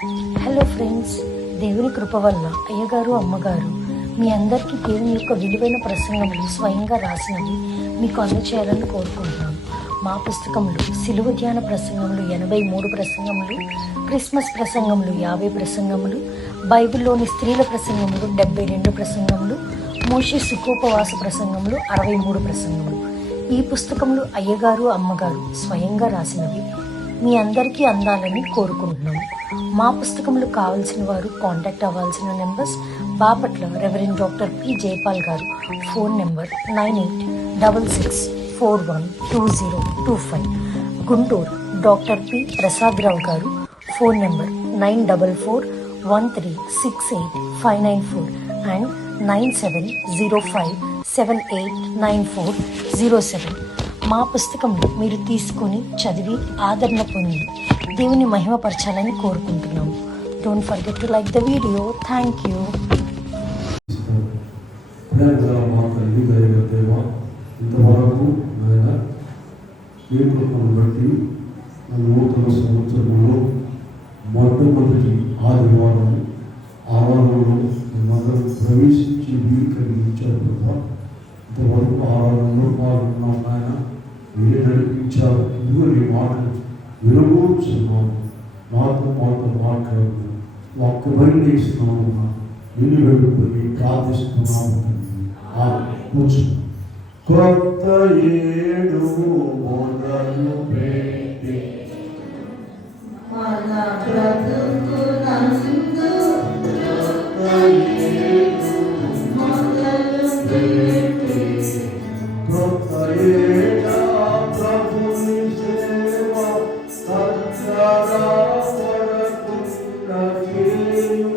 Hello friends, దేవుని కృప వల్ల అయ్యగారు అమ్మగారు మీ అందరికీ దేవుని యొక్క విలువైన ప్రసంగములు స్వయంగా రాసినవి మీకు అందచేయాలని కోరుకుంటున్నాం. మా పుస్తకంలో సిలువ ధ్యాన ప్రసంగములు 83 ప్రసంగములు, క్రిస్మస్ ప్రసంగములు 50 ప్రసంగములు, బైబిల్లోని స్త్రీల ప్రసంగములు 72 ప్రసంగములు, మోషే సుఖోపవాస ప్రసంగములు 63 ప్రసంగములు. ఈ పుస్తకములు అయ్యగారు అమ్మగారు స్వయంగా రాసినవి మీ అందరికీ అందాలని కోరుకుంటున్నాము. మా పుస్తకములు కావాల్సిన వారు కాంటాక్ట్ అవ్వాల్సిన numbers: Bapatla reverend doctor P Jayapal గారు, phone number 9866412025. Guntur doctor P Prasad Rao గారు, ఫోన్ నెంబర్ 9413685994 అండ్ 9705789407. మా పుస్తకంలో మీరు తీసుకొని చదివి ఆదరణ పొంది దేవుని మహిమపరచాలని కోరుకుంటున్నాము. Don't forget to like the video. Thank you. ఇంతవరకు ఏ కృపను బట్టి నూతన సంవత్సరంలో మొట్టమొదటి ఆరాధనలో మనందరూ ప్రవేశించి వీలు కలిగించారు కదా. ఇంతవరకు ఆరాధనలో పాల్గొన్నాం ఆయన, మీరే నడిపించారు. ఇదిగో నీ మాటలు వినబోతున్నాము, నాతో మాట్లాడు, ఒక్క బయట వేస్తున్నాము, నిన్ను వెళ్ళుకొని ప్రార్థిస్తున్నాము. కూర్చు. కొత్త ఏడు మొదలు పెట్టి మన బ్రతుకునందు కొత్త ఏడు మొదలు పెట్టి కొత్త ఏడ ప్రభుని సేవ సత్సరా పడకుండా చేయు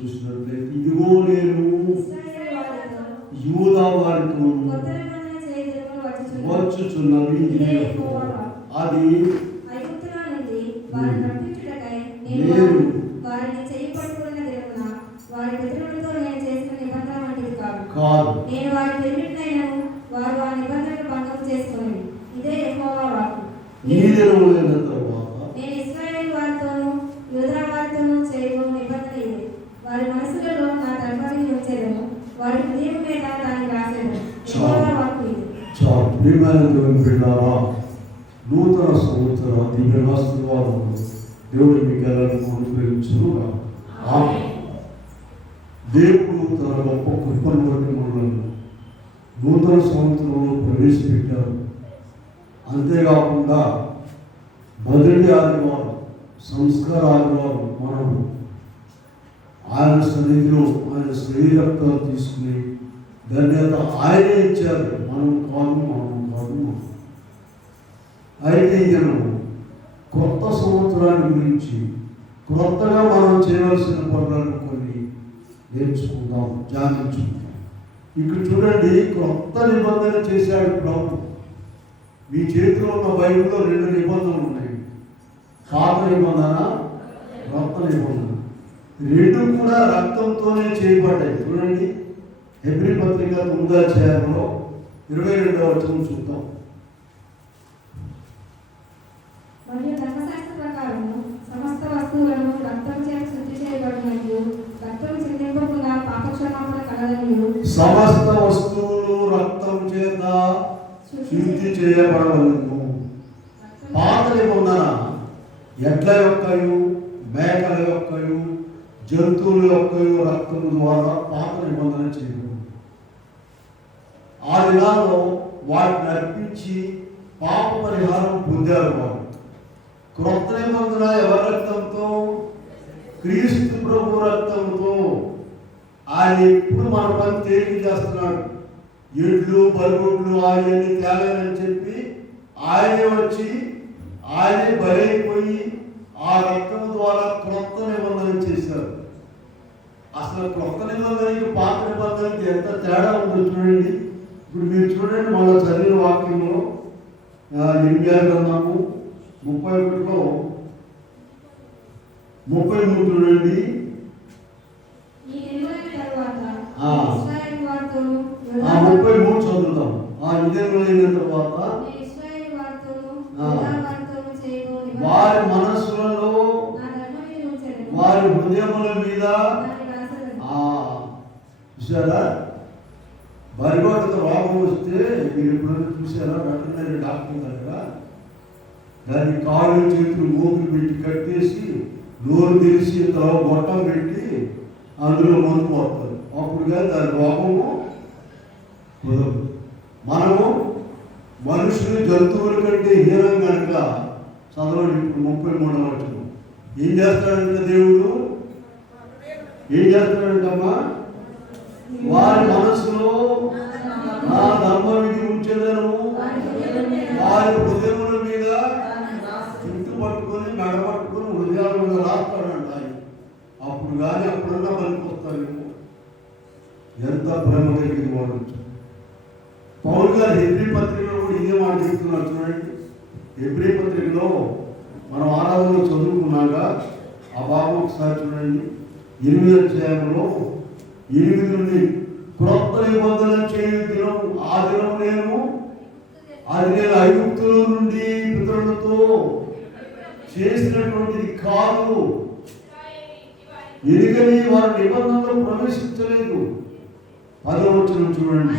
చూసినట్లయితే, ఇదిగో నేను యూదా వారితో వచ్చుచున్నది, అది నేను కాదు. ఈ దినములైన తర్వాత నేను ఇశ్రాయేలు వారితోనూ యూదా వారితోనూ చేయబో నిబంధన ఇది. వారి మనసులలో నా తలపని ఉంచేదను, వారి హృదయం మీద దాన్ని రాసేదను. నూతన సంవత్సర దివ్యాశీర్వాదము దేవుడు మీకు ఎలా అనుగ్రహించును. దేవుడు తన గొప్ప కృపను బట్టి మనల్ని నూతన సంవత్సరంలో ప్రవేశపెట్టారు. అంతేకాకుండా మొదటి ఆదివారం, సంస్కార ఆదివారం, మనం ఆయన సన్నిధిలో ఆయన శరీరక్తాలు తీసుకుని ధన్యత ఆయనే ఇచ్చారు. మనం కాదు. అయితే నేను కొత్త సంవత్సరాన్ని గురించి కొత్తగా మనం చేయవలసిన పనులను కొన్ని నేర్చుకుందాం, ధ్యానించుకుందాం. ఇక్కడ చూడండి, కొత్త నిబంధన చేశాడు ప్రభు. మీ చేతిలో ఉన్న బైబిల్లో 2 నిబంధనలు ఉన్నాయి, పాత నిబంధన, కొత్త నిబంధన. 2 కూడా రక్తంతోనే చేయబడ్డాయి. చూడండి, హెబ్రీ పత్రిక 9వ అధ్యాయంలో 22వ వచనం చూద్దాం. మరియు ధర్మశాస్త్ర ప్రకారము సమస్త వస్తువులను రక్తం చేత శుద్ధి చేయబడినట్లు రక్తం చిందింపకుండా పాపక్షమాపణ కలదనియు, సమస్త వస్తువులు రక్తం చేత శుద్ధి చేయబడవలను. పాత నిబంధన ఎడ్ల యొక్కయు మేకల యొక్కయు జంతువుల యొక్కయు రక్తము ద్వారా పాత నిబంధన చేయబడింది. ఆ దినాల్లో వాటిని అర్పించి పాప పరిహారం పొందారు వారు. క్రొత్త నిబంధన ఎవరి రక్తంతో? క్రీస్తు ప్రభు రక్తంతో. ఆయన ఇప్పుడు మన పని తేలిక చేస్తున్నాడు. ఎడ్లు బరుగొడ్లు ఆయన్ని తేలేదని చెప్పి ఆయనే వచ్చి ఆయనే బలైపోయి ఆ రక్తం ద్వారా క్రొత్త నిబంధన చేశారు. అసలు క్రొత్త నిబంధనకి పాత నిబంధనకి ఎంత తేడా ఉందో చూడండి. ఇప్పుడు మీరు చూడండి, మన చదివిన వాక్యంలో ఇర్మియా గ్రంథము 31లో 33 చూడండి. ఈ నిర్ణయం తరువాత ఆ. ఇశ్రాయేలు వారితోను 33 చదువుతాం. ఇదే అయిన తర్వాత నేను ఇశ్రాయేలు వారితోను ఆ. యూదా వారితోను చేయబో వారి మనస్సులలో నా ధర్మవిధి ఉంచెదను. వారి హృదయముల మీద దాన్ని రాసెదను. చూసారా, బరిగోడతో రోగం వస్తే మీరు ఎప్పుడైనా చూసారా? వెటర్నరీ డాక్టర్ దగ్గర దాన్ని కాళ్ళు చేతులు మూకులు పెట్టి కట్టేసి నోరు తెరిచి తర్వాత గొట్టం పెట్టి అందులో మందు పోతారు. అప్పుడు కానీ దాని రోగము కుదరదు. మనము మనుషులు జంతువుల కంటే హీనం కనుక చదవండి. ఇప్పుడు 33వ వచనం ఏం చేస్తాడంటే దేవుడు ఏం చేస్తాడంటమ్మా? వారి మనసులో నా ధర్మవిధి ఉంచేదను, వారి హృదయముల మీద చుట్టు పట్టుకొని మెడ పట్టుకొని హృదయాల మీద రాస్తాడంట ఆయన. అప్పుడు కానీ అప్పుడన్నా పనికొస్తారు. ఎంత ప్రేమ కలిగింది వాడు. పౌలు గారు హెబ్రీ పత్రికలో కూడా ఇదే మాట చెప్తున్నారు చూడండి. హెబ్రీ పత్రికలో మనం ఆరాధనలో చదువుకున్నాక ఆ భాగం ఒకసారి చూడండి. 8వ అధ్యాయంలో 8 నుండి క్రొత్త నిబంధన చేయు దినం ఆ దినం నేను ఐగుప్తుల నుండి పితరులతో చేసినటువంటిది కాదు, ఎరుగని వారి నిబంధనలో ప్రవేశించలేదు. 10వ వచనం చూడండి.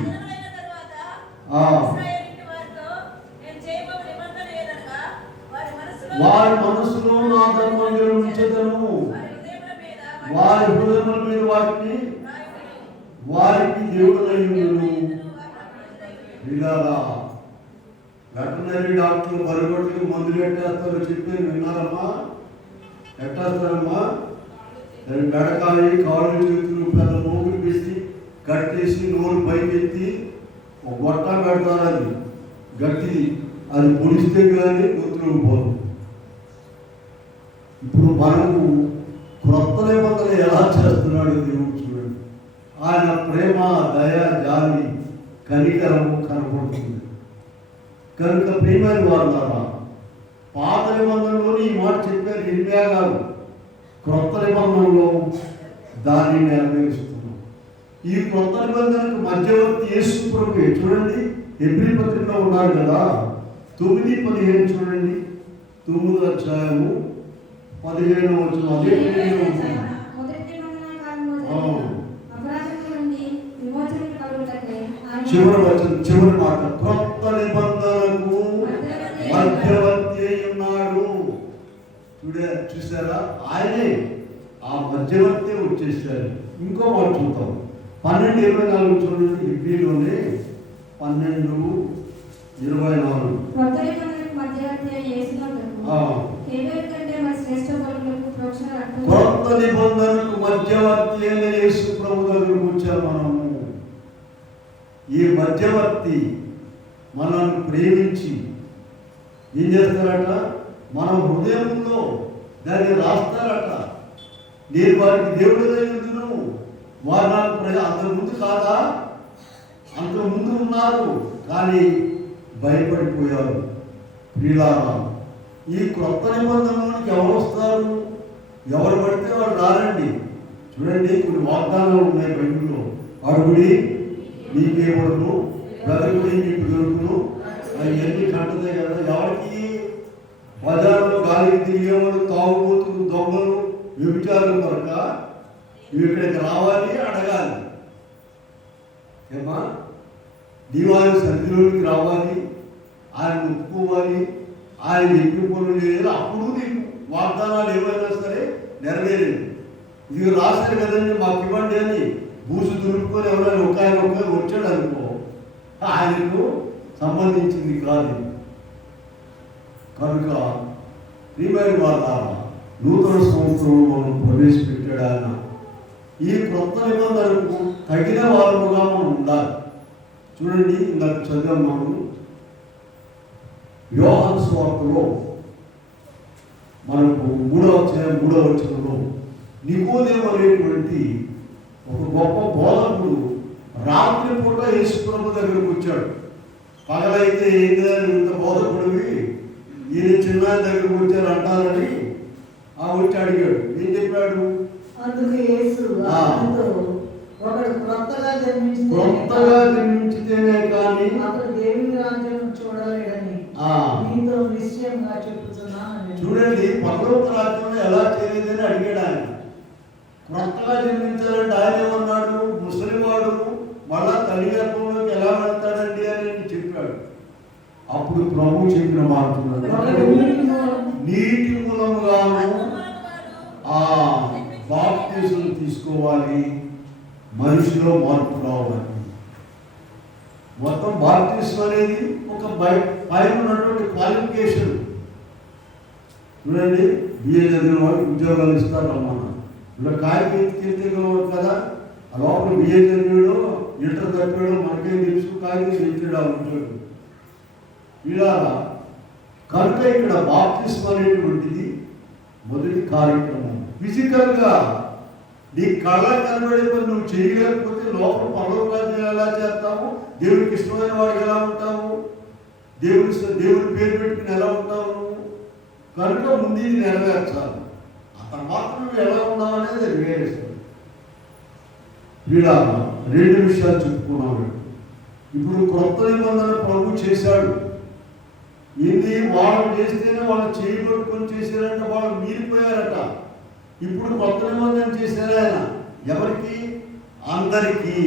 వారి మనసులో నా ధర్మాన్ని ఉంచెదను, వారి హృదయముల మీద వాటిని వారికి దేవుడైందును. వినాలా? వెటర్నరీ డాక్టర్లు బరిగొట్టుకు మందులు ఎట్టేస్తారో చెప్పి విన్నారమ్మా? ఎట్టేస్తారమ్మా? దాని బెడకాయి కాళ్ళు చేతులు పెద్ద మోగులు పెట్టి కట్టేసి నోరు పైకెత్తి ఒక గొట్ట పెడతారు. అది గట్టిది, అది పొడిస్తే కానీ గొంతులోకి పోదు. ఇప్పుడు మనకు క్రొత్త నిబంధన ఎలా చేస్తున్నాడు దేవుడు చూడండి. ఆయన ప్రేమ, దయ, జాలి, కనికరము కనబడుతుంది. కనుక ప్రియమైన వారులారా, పాత నిబంధనలోని ఈ మాట చెప్పారు ఇర్మియా గారు. క్రొత్త నిబంధనలో దాన్ని నెరవేరుస్తున్నాం. ఈ క్రొత్త నిబంధనకు మధ్యవర్తి యేసు ప్రభువే. చూడండి, హెబ్రీ పత్రికలో ఉన్నారు కదా, 9:15 చూడండి. 9వ అధ్యాయము 15వ వచనం. అదే చివరి మాట, క్రొత్త నిబంధనకు మధ్యవర్తి ఉన్నాడు. చూసారా? ఆయనే ఆ మధ్యవర్తి వచ్చేసారు. ఇంకో మాట చూద్దాం. 12:24 చూడండి. హిబ్రీలోనే 12:24. క్రొత్త నిబంధనకు మధ్యవర్తి అయిన యేసునందుకు హేబెల్ కంటే మరి శ్రేష్ఠ బలులకు ప్రోక్షణ రక్తం. క్రొత్త నిబంధనకు మధ్యవర్తి అయిన యేసు ప్రభు దగ్గరకు వచ్చారు మనము. ఈ మధ్యవర్తి మనల్ని ప్రేమించి ఏం చేస్తారట? మన హృదయంలో దాన్ని రాస్తారట. నేను వారికి దేవుడిగా ఎందును, వారు నాకు అంతకుముందు కాదా? అంతకుముందు ఉన్నారు కానీ భయపడిపోయారు. ప్రియులారా, ఈ క్రొత్త నిబంధనలోనికి ఎవరు వస్తారు? ఎవరు పడితే వాడు రారండి. చూడండి, కొన్ని వాగ్దానాలు ఉన్నాయి బైబిల్లో. అడుగుడి నీకేమడును, వెతకుడి నీకు దొరుకును. అవన్నీ కంటదే కదా. ఎవరికి? బజార్లో గాలికి తిరిగేవాడు, తాగుబోతులు, దొంగలు, వ్యభిచారులు కనుక నువ్వు ఇక్కడికి రావాలి, అడగాలి. ఏమా? దీవాని సన్నిధిలోకి రావాలి, ఆయన ఒప్పుకోవాలి, ఆయన చెప్పిన పనులు చేయాలి. అప్పుడు నీకు వాగ్దానాలు ఏమైనా సరే నెరవేరేది. ఇది రాశారు కదండి మాకు ఇవ్వండి అని బూసు దులుపుకొని ఎవరైనా ఒక ఆయన వచ్చాడు అనుకో, ఆయనకు సంబంధించింది కాదు. కనుక ప్రియమైన వాళ్ళ నూతన సంవత్సరంలో మనం ప్రవేశపెట్టాడు ఆయన. ఈ కొత్త నిబంధనకు తగిన వారముగా మనం ఉండాలి. చూడండి, ఇందాక చదివాం మనం యోహాను సువార్తలో మనకు 3వ వచనంలో నికోదేము అనేటువంటి ఒక గొప్ప బోధకుడు రాత్రిపూట యేసుప్రభు దగ్గరకు వచ్చాడు. పగలైతే ఏంటి ఇంత బోధకుడివి, ఈయన చిన్న దగ్గరకు వచ్చారు అంటారని వచ్చి అడిగాడు. ఏం చెప్పాడు? అందుకు యేసు ఒకడు క్రొత్తగా జన్మించితేనే కానీ అతడు దేవుని రాజ్యం చూడలేడని నీతో నిశ్చయంగా చెప్తున్నాను. చూడండి, పరలోక రాజ్యంలో ఎలా చేయలేదని అడిగాడు ఆయన. క్రొత్తగా జన్మించాలంటే ఆయన ఏమన్నాడు? ముసలివాడు మళ్ళా తల్లి గర్భంలోకి ఎలా వెళ్తాడండి అని చెప్పాడు. అప్పుడు ప్రభు చెప్పిన మాట్లాడు, నీటి మూలముగాను బాప్తిజం తీసుకోవాలి, మనిషిలో మార్పు రావాలి. మొత్తం బాప్తిజం అనేది ఒక పైన ఉన్నటువంటి క్వాలిఫికేషన్. చూడండి, బిఏ చదివిన వాడికి ఉద్యోగాలు ఇస్తారు అమ్మన్నా. ఇలా కాయకి ఎత్తుకెళ్తే కదా, ఆ లోపల బిఏ చదివాడు, ఇంటర్ తప్పాడు, మనకేం తెలుసు, కాయకి ఎత్తాడు ఆ ఉద్యోగం. ఇలా కనుక ఇక్కడ బాప్తిజం అనేటువంటిది మొదటి కార్యక్రమం. ఫిజికల్గా నీ కళ్ళ కనబడే పని నువ్వు చేయలేకపోతే లోపల పరలోక రాజ్యం ఎలా చేస్తాము? దేవుడికి ఇష్టమైన వాడికి ఎలా ఉంటాము? దేవుడి పేరు పెట్టుకుని ఎలా ఉంటావు? కనుక ముందు ఇది నెరవేర్చాలి. ఆ తర్వాత నువ్వు ఎలా ఉన్నావు అనేది నెరవేరుస్తాడు. ఇలా 2 విషయాలు చెప్పుకున్నాడు. ఇప్పుడు క్రొత్త నిబంధన ప్రభు చేశాడు. ఇది వాళ్ళు చేస్తేనే వాళ్ళు చేయబడుకొని చేశారంట, వాళ్ళు మీరిపోయారట. ఇప్పుడు కొత్త నిబంధన చేశారు ఆయన. ఎవరికి? అందరికీ.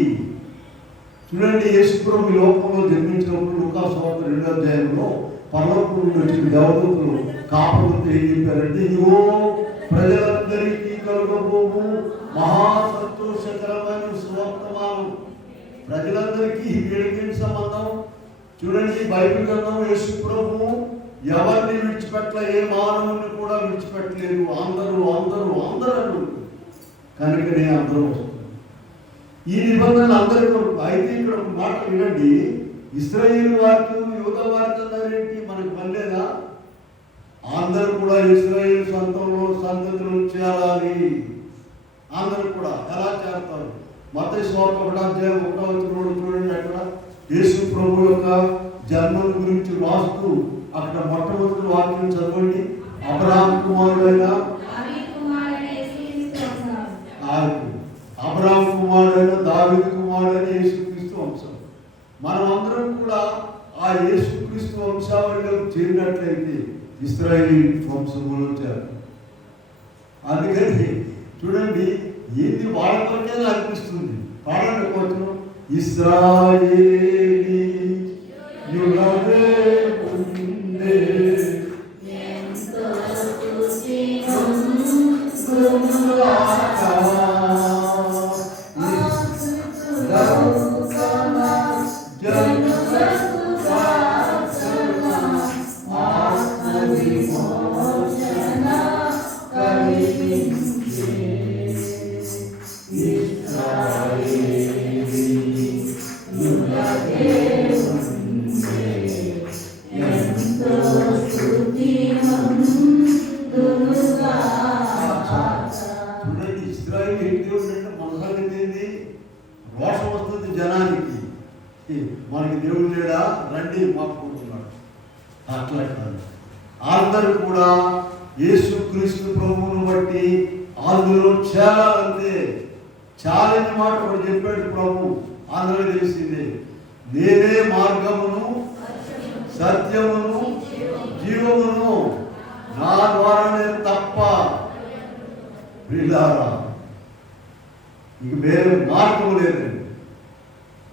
చూడండి, యేసు ప్రభు లోకంలో జన్మించినప్పుడు లూకా సువార్త 2వ అధ్యాయంలో పరలోకం నుండి వచ్చిన దేవదూతలు కాపులతో ఏం చెప్పారంటే, ఇదిగో ప్రజలందరికీ కలుగబోవు మహా సంతోషకరమైన సువర్తమానం. ప్రజలందరికీ వీళ్ళకి సంబంధం. చూడండి, బైబిల్ గ్రంథం యేసు ప్రభువు ఎవరిని విడిచిపెట్ల, ఏ మానవుని కూడా విడిచిపెట్టలేదు. అందరూ అందరూ అందరూ కనుకనే అందరూ వస్తారు. ఈ నిబంధనలు అందరి కొరకు. అయితే ఇక్కడ ఒక మాట వినండి, ఇశ్రాయేలు వారికి యూదా వారికి అన్నారేంటి? మనకు పనిలేదా? అందరూ కూడా ఇశ్రాయేలు సంతతిలో చేరాలి. అందరూ కూడా ఎలా చేరతారు? మత్తయి సువార్త 1వ అధ్యాయం 1వ వచనంలో చూడండి, అక్కడ యేసు ప్రభు యొక్క జన్మం గురించి రాస్తూ అక్కడ మొట్టమొదటి వాక్యం చదవండి. అబ్రహాము కుమారుడైన దావీదు కుమారుడైన యేసుక్రీస్తు వంశం. మనం అందరం కూడా ఆ యేసుక్రీస్తు వంశావళిలో చేరినట్లయితే ఇశ్రాయేలు వంశంలో చేరు. అందుకని చూడండి, ఏది వాళ్ళ కొరకే అనిపిస్తుంది. పాడండి కొంచెం. ఇశ్రాయేలీ యుగమే ఉండే రోషం వస్తుంది జనానికి. మనకి దేవుడు లేడా, రండి మాకు కూర్చున్నాడు. అట్లా కాదు, అందరూ కూడా యేసుక్రీస్తు ప్రభువును బట్టి అందులో చేరాలంటే. చాలని మాట ఒకటి చెప్పాడు ప్రభు, అందరూ తెలిసిందే. నేనే మార్గమును సత్యమును జీవమును, నా ద్వారానే తప్ప వీళ్ళారా ఇక వేరే మార్గం లేదండి.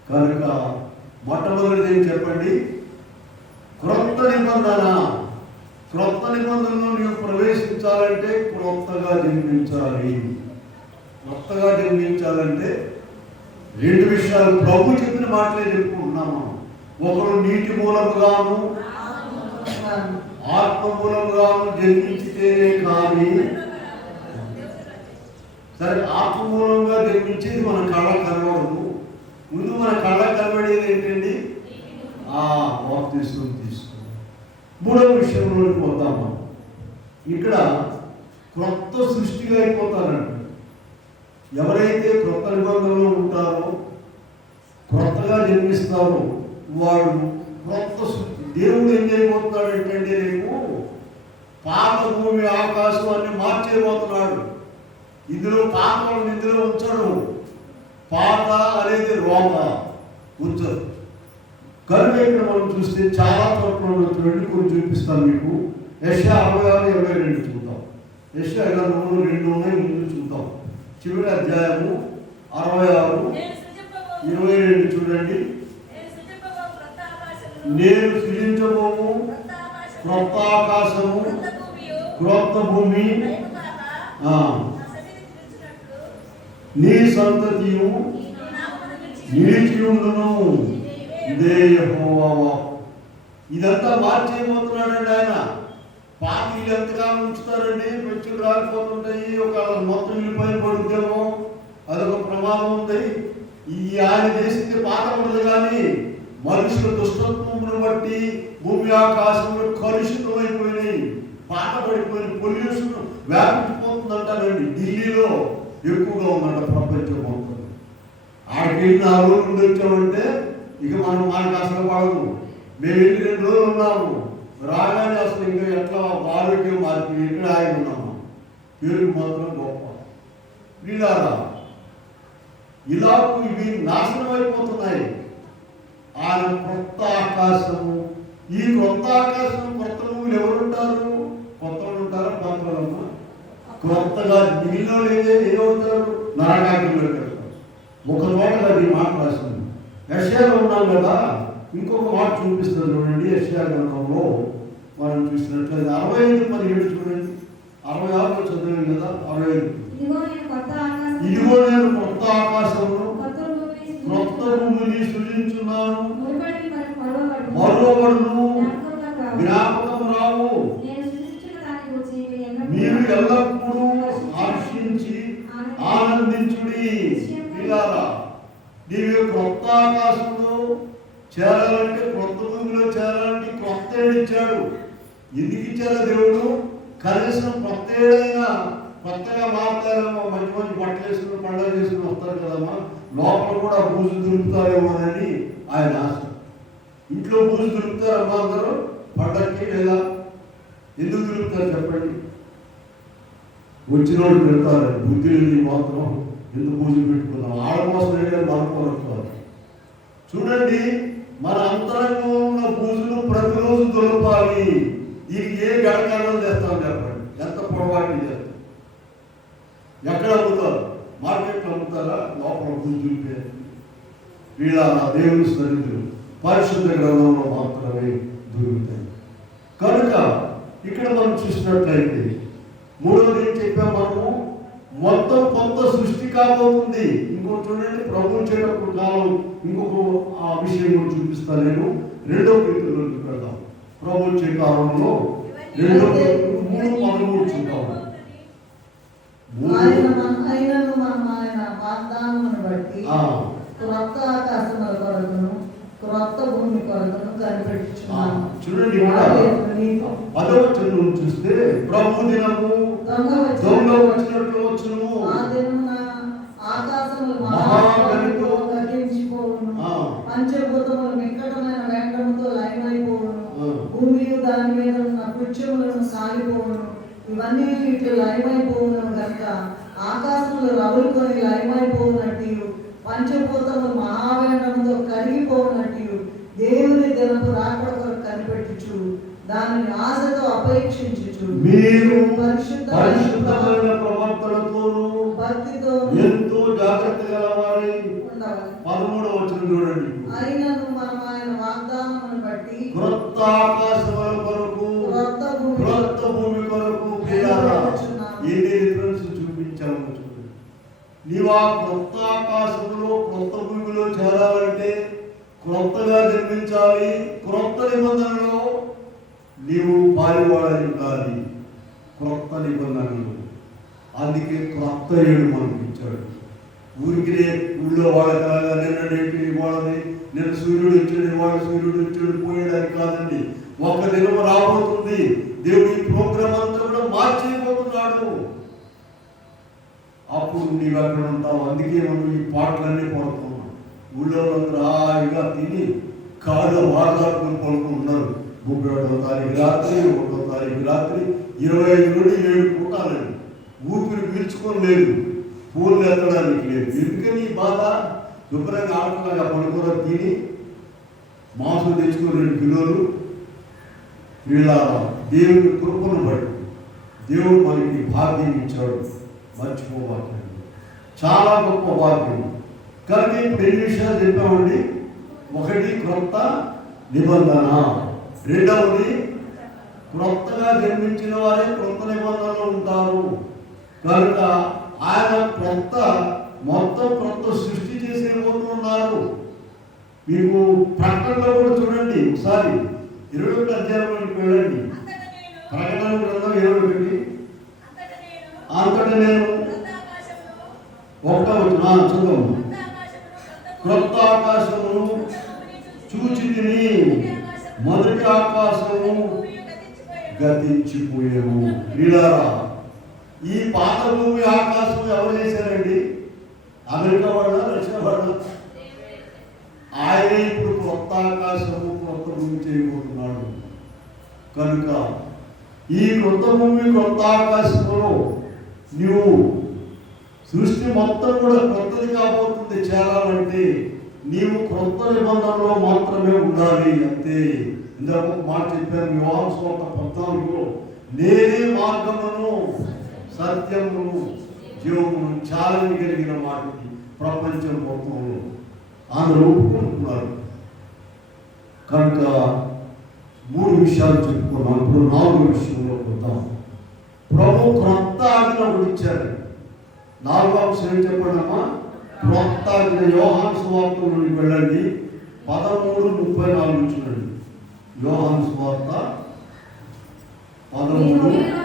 కనుక మొట్టమొదటిది ఏం చెప్పండి? క్రొత్త క్రొత్త నిబంధనలో నీవు ప్రవేశించాలంటే క్రొత్తగా జన్మించాలి. కొత్తగా జన్మించాలంటే రెండు విషయాలు ప్రభు చెప్పిన మాటలే చెప్పుకుంటున్నాము. ఒకరు నీటి మూలముగాను ఆత్మ మూలముగాను జన్మించితేనే కానీ, సరే ఆత్మ మూలంగా జన్మించేది మన కళ్ళ కనబడదు. ముందు మన కళ్ళ కనబడేది ఏంటండి? బాప్తిస్మం తీసుకో. మూడవ విషయంలోకి పోతాము. ఇక్కడ క్రొత్త సృష్టిగా అయిపోతారంట. ఎవరైతే క్రొత్త నిబంధనలో ఉంటారో, క్రొత్తగా జన్మిస్తారో వాడు క్రొత్త సృష్టి. దేవుడు ఏం చేయబోతున్నాడు అంటే రేపు పాత భూమి ఆకాశం అన్ని మార్చేయబోతున్నాడు. ఇందులో పాత ఇందులో ఉంచడు. పాత అనేది రోత ఉంచదు. కనుక ఇక్కడ మనం చూస్తే చాలా చోట్ల చూడండి, కొన్ని చూపిస్తాను మీకు. యెషయా 66:22 చూద్దాం. యెషయా 2 ఉన్నాయి, ముందు చూద్దాం. చివరి అధ్యాయము 66:22 చూడండి. నేను సృజించబోము క్రొత్త ఆకాశము క్రొత్త భూమి నీ సంతతియు నిలిచియుండును. ఇదే యెహోవా వాక్కు. ఇదంతా మార్చేయబోతున్నాడండి ఆయన. పాత ఇల్లు ఎంతకాలం ఉంచుతారండి? పెంచులు రాలిపోతుంటాయి, ఒక మొత్తం ఇల్లు పైన పడుద్దేమో, అదొక ప్రమాదం ఉంది. ఆయన చేసింది పాత ఉండదు, కానీ మనుషుల దుష్టత్వమును బట్టి భూమి ఆకాశంలో కలుషితమైపోయినాయి, పాత పడిపోయిన పొల్యూషన్ వ్యాపించిపోతుందంటారండి. ఢిల్లీలో ఎక్కువగా ఉందంట ప్రపంచం మొత్తం. ఆడికి వెళ్ళి 4 రోజులు ఉండి వచ్చామంటే ఇక మనకు అసలు పడదు. మేము వెళ్ళి 2 రోజులు ఉన్నాము, రాగానే అసలు ఇంకా ఎట్లా ఆరోగ్యం మారిపోయి ఇక్కడ ఆయన ఉన్నాము. పేరు మాత్రం గొప్ప. వీళ్ళారా ఇలా ఇవి నాశనం అయిపోతున్నాయి. ఆయన క్రొత్త ఆకాశము, ఈ క్రొత్త ఆకాశం క్రొత్త భూములు ఎవరుంటారు? కొత్తలు ఉంటారా? పాత్రలమ్మా క్రొత్తగా మిగిలిన ఏమవుతారు? నరకాగ్నిలో వెళ్తారు. ఒక చోట అది మాట రాసింది. యెషయాలో ఉన్నాం కదా, ఇంకొక మాట చూపిస్తుంది చూడండి. యెషయా గ్రంథంలో మనం చూసినట్లయితే 65:17 చూడండి. 66 చదివాం కదా, 65. ఇదిగో నేను కొత్త ఆకాశమును క్రొత్త భూమిని సృజించున్నాను, మరోబడును, జ్ఞాపకం రావు. మీరు ఎల్లప్పుడూ హర్షించి ఆనందించుడి. పిల్లారా, నీవు క్రొత్త ఆకాశంలో చేరాలంటే, క్రొత్త భూమిలో చేరాలంటే క్రొత్త ఇచ్చాడు. ఎందుకు ఇచ్చారా దేవుడు? కనీసం కొత్త ఏడైనా కొత్తగా మారుతారేమో, మంచి మంచి బట్టలు వేసుకుని పండుగ చేసుకుని వస్తారు కదమ్మా, లోపల కూడా బూజు దొరుకుతారేమోనని ఆయన ఆశ. ఇంట్లో బూజు దొరుకుతారమ్మా అందరూ పండగకి? లేదా ఎందుకు దొరుకుతారు చెప్పండి? వచ్చిన వాళ్ళు పెడతారు. బుద్ధి మాత్రం ఎందుకు బూజు పెట్టుకున్నాం? ఆడమోసం మనకొరుకుతారు. చూడండి, మన అంతరంగంలో ఉన్న బూజులు ప్రతిరోజు దొరపాలి. దీనికి ఏ గడకాలం చేస్తాం చెప్పండి? ఎంత పొడవాటి చేస్తాం? ఎక్కడ అమ్ముతారు? మార్కెట్లో అమ్ముతారా? లోపల బూజులు వీళ్ళ దేవుని సన్నిధులు పరిశుద్ధ గ్రంథంలో మాత్రమే దొరుకుతాయి. కనుక ఇక్కడ మనం చూసినట్లయితే మూడవది ఏం చెప్పాం మనము? మొత్తం కొత్త సృష్టి కాబోతుంది. ఇంకోటి చూడండి, ప్రభు చేటప్పుడు కాలం ఇంకొక ఆ విషయం కూడా చూపిస్తాను నేను. 2వ పేతురులోకి వెళ్దాం. ప్రభు చే కాలంలో 2వ పేతురు 3:13 చూద్దాం. ఆయనను మనం ఆయన వాగ్దానమును బట్టి క్రొత్త ఆకాశముల కొరకును క్రొత్త భూమి కొరకును కనిపెట్టుచున్నాము. చూడండి, 10వ చూస్తే ప్రభు దినము దొంగ వచ్చినట్లు వచ్చును. ఆ దినమున ఆకాశములు మహాగణితో గతించిపోవును, పంచభూతములు మిక్కటమైన వేగముతో లయమైపోవును, భూమి దాని మీద ఉన్న కృత్యములను సాగిపోవును. ఇవన్నీ ఇట్లు లయమైపోవును కనుక ఆకాశములు రగులుకొని లయమైపోవునట్టు, పంచభూతములు మహావేగంతో కరిగిపోవునట్టు దేవుని దినపు రాకడ కొరకు కనిపెట్టుచు దానిని ఆశతో అపేక్షించుచు మీరు పరిశుద్ధమైన ప్రవర్తనతోను భక్తితో ఎంతో జాగ్రత్త గలవారై ఉండాలి. 13వ వచనం చూడండి. అయినను మనం ఆయన వాగ్దానమును బట్టి క్రొత్త ఆకాశం నీవు ఆ క్రొత్త ఆకాశంలో క్రొత్త భూమిలో చేరాలంటే క్రొత్తగా జన్మించాలి. క్రొత్త నిబంధనలో నీవు పారివాడని ఉండాలి. క్రొత్త నిబంధనలు, అందుకే క్రొత్త ఏడు మనకి ఇచ్చాడు. ఊరికినే ఊళ్ళో వాళ్ళ నిన్నటి వాళ్ళని నిన్న సూర్యుడు వచ్చాడు, వాళ్ళ సూర్యుడు వచ్చాడు పోయాడని కాదండి. ఒక దినం రాబోతుంది, దేవుడి ప్రోగ్రాం అంతా కూడా మార్చేయబోతున్నాడు. అప్పుడు నీవు అక్కడ ఉంటావు. అందుకే మనం ఈ పాటలన్నీ పడుతున్నాం. ఊళ్ళో అందరూ హాయిగా తిని కాళ్ళు వాడదాటుకుని పడుకుంటున్నారు. 31వ తారీఖు రాత్రి 1వ తారీఖు రాత్రి 25 నుండి 7 పూటాలండి. ఊపిరి పీల్చుకోలేదు, పూలు ఎత్తడానికి లేదు. ఎందుకని ఈ బాధ? శుభ్రంగా ఆడుకున్నాక పడుకోవడం తిని మాంసం తెచ్చుకుని 2 కిలోలు వీళ్ళారా. దేవుని కృపను బట్టి దేవుడు మనకి భాగ్యం ఇచ్చాడు, మర్చిపోబాకండి. చాలా గొప్ప భాగ్యం. కానీ ఇప్పుడు 2 విషయాలు చెప్పామండి. ఒకటి క్రొత్త నిబంధన, రెండవది క్రొత్తగా జన్మించిన వారే క్రొత్త నిబంధనలు ఉంటారు. కనుక ఆయన మొత్తం క్రొత్త సృష్టి చేసేబోతున్నారు. మీకు ప్రకటనలో కూడా చూడండి, ఒకసారి 21వ అధ్యాయంలోకి వెళ్ళండి. ప్రకటన గ్రంథం 21. అంతటా నేను 1వ చదువు, క్రొత్త ఆకాశమును చూచితిని, మొదటి ఆకాశము గతించిపోయేము. వీళ్ళారా, ఈ పాత భూమి ఆకాశం ఎవరు చేశారండి? అమెరికా వాళ్ళ, రష్యా వాళ్ళ? ఆయన ఇప్పుడు క్రొత్త ఆకాశము క్రొత్త భూమి చేయబోతున్నాడు. కనుక ఈ క్రొత్త భూమి క్రొత్త ఆకాశంలో నువ్వు సృష్టి మొత్తం కూడా క్రొత్తది కాబోతుంది. చేరాలంటే నీవు క్రొత్త నిబంధనలో మాత్రమే ఉండాలి అంతే. ఇందులో ఒక మాట చెప్పాను, యోహాను సువార్త 14లో, నేనే మార్గమును సత్యమును జీవమును చాలని కలిగిన మాటకి ప్రపంచం మొత్తంలో అందరూ ఒప్పుకుంటున్నారు. కనుక 3 విషయాలు చెప్పుకున్నాం. ఇప్పుడు 4వ విషయంలో వద్దాం. ప్రభు క్రొత్త ఆజ్ఞ ఇచ్చారు. 4వ అంశం ఏం చెప్పండమ్మా? క్రొత్త ఆజ్ఞ. యోహాను సువార్తలోకి వెళ్ళండి, 13:34 చూడండి. యోహాను సువార్త 13:34.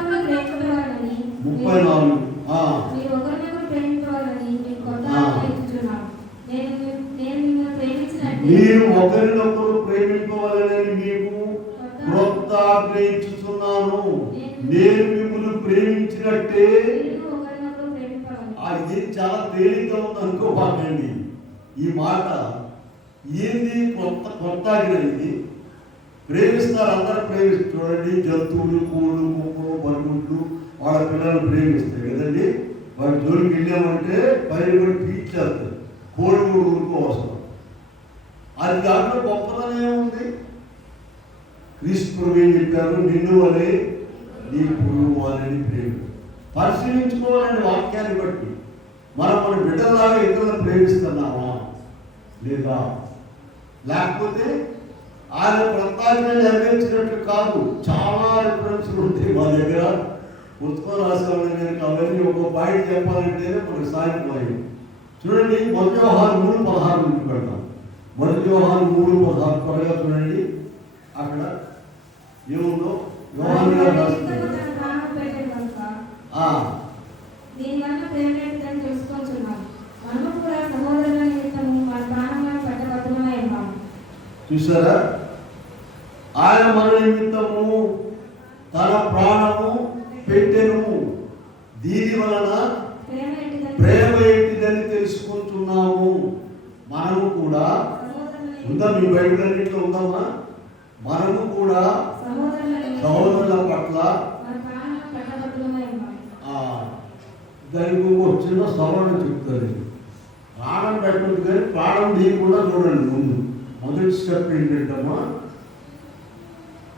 మీరు ఒకరినొకరు ప్రేమించుకోవాలని మీకు క్రొత్త ఆజ్ఞ ఇచ్చుచున్నాను, నేను మిమ్మల్ని ప్రేమించినట్టే. ఇది చాలా తేలిగ్గా ఉంది అనుకోబాకండి. ఈ మాట ఏంది? కొత్త ఆజ్ఞ. ఇది ప్రేమిస్తారు, అందరూ ప్రేమిస్తారు. చూడండి, జంతువులు, కోళ్ళు, కుక్కలు, బరుగుడ్లు వాళ్ళ పిల్లలు ప్రేమిస్తాయి కదండి. వాడి జోలికి వెళ్ళామంటే పైన కూడా పీల్చేస్తారు. కోళ్ళు కూడా ఊరుకోవసరం. అది దాంట్లో గొప్పదనే ఉంది. క్రీస్తు ఏం చెప్పారు? నిన్ను వలె నీ పొరుగు వారిని ప్రేమ. పరిశీలించుకోవాలని వాక్యాన్ని బట్టి మనం మన బిడ్డలాగా ఇతరులను ప్రేమిస్తున్నామా లేదా? లేకపోతే ఆయన ప్రత్యేకంగా నెరవేర్చినట్టు కాదు. చాలా రిఫరెన్స్లు ఉంటాయి మా దగ్గర. పుస్తకం రాసేవాళ్ళు నేను అవన్నీ ఒక పాయింట్ చెప్పాలంటేనే మనకు సాయంత్రం. చూడండి, 1 యోహాను 3:16 నుంచి పెడతాం. 1 యోహాను 3:16 త్వరగా చూడండి. అక్కడ ఏముందో యోహాను గారు రాస్తారు. చూసారా? ఆయన మన నిమిత్తము తన ప్రాణము పెట్టెను, దీని వలన ప్రేమ ఏంటిదని తెలుసుకుంటున్నాము. మనము కూడా ఉందా? మీ బైబిల్ అన్నింటిలో ఉందమ్మా? మనము కూడా సహోదరుల పట్ల దానికి ఒక చిన్న సవరణ చెప్తుంది. ప్రాణం పెట్టదు కానీ ప్రాణం తీయకుండా చూడండి. ముందు మొదటి స్టెప్ ఏంటంటమ్మా,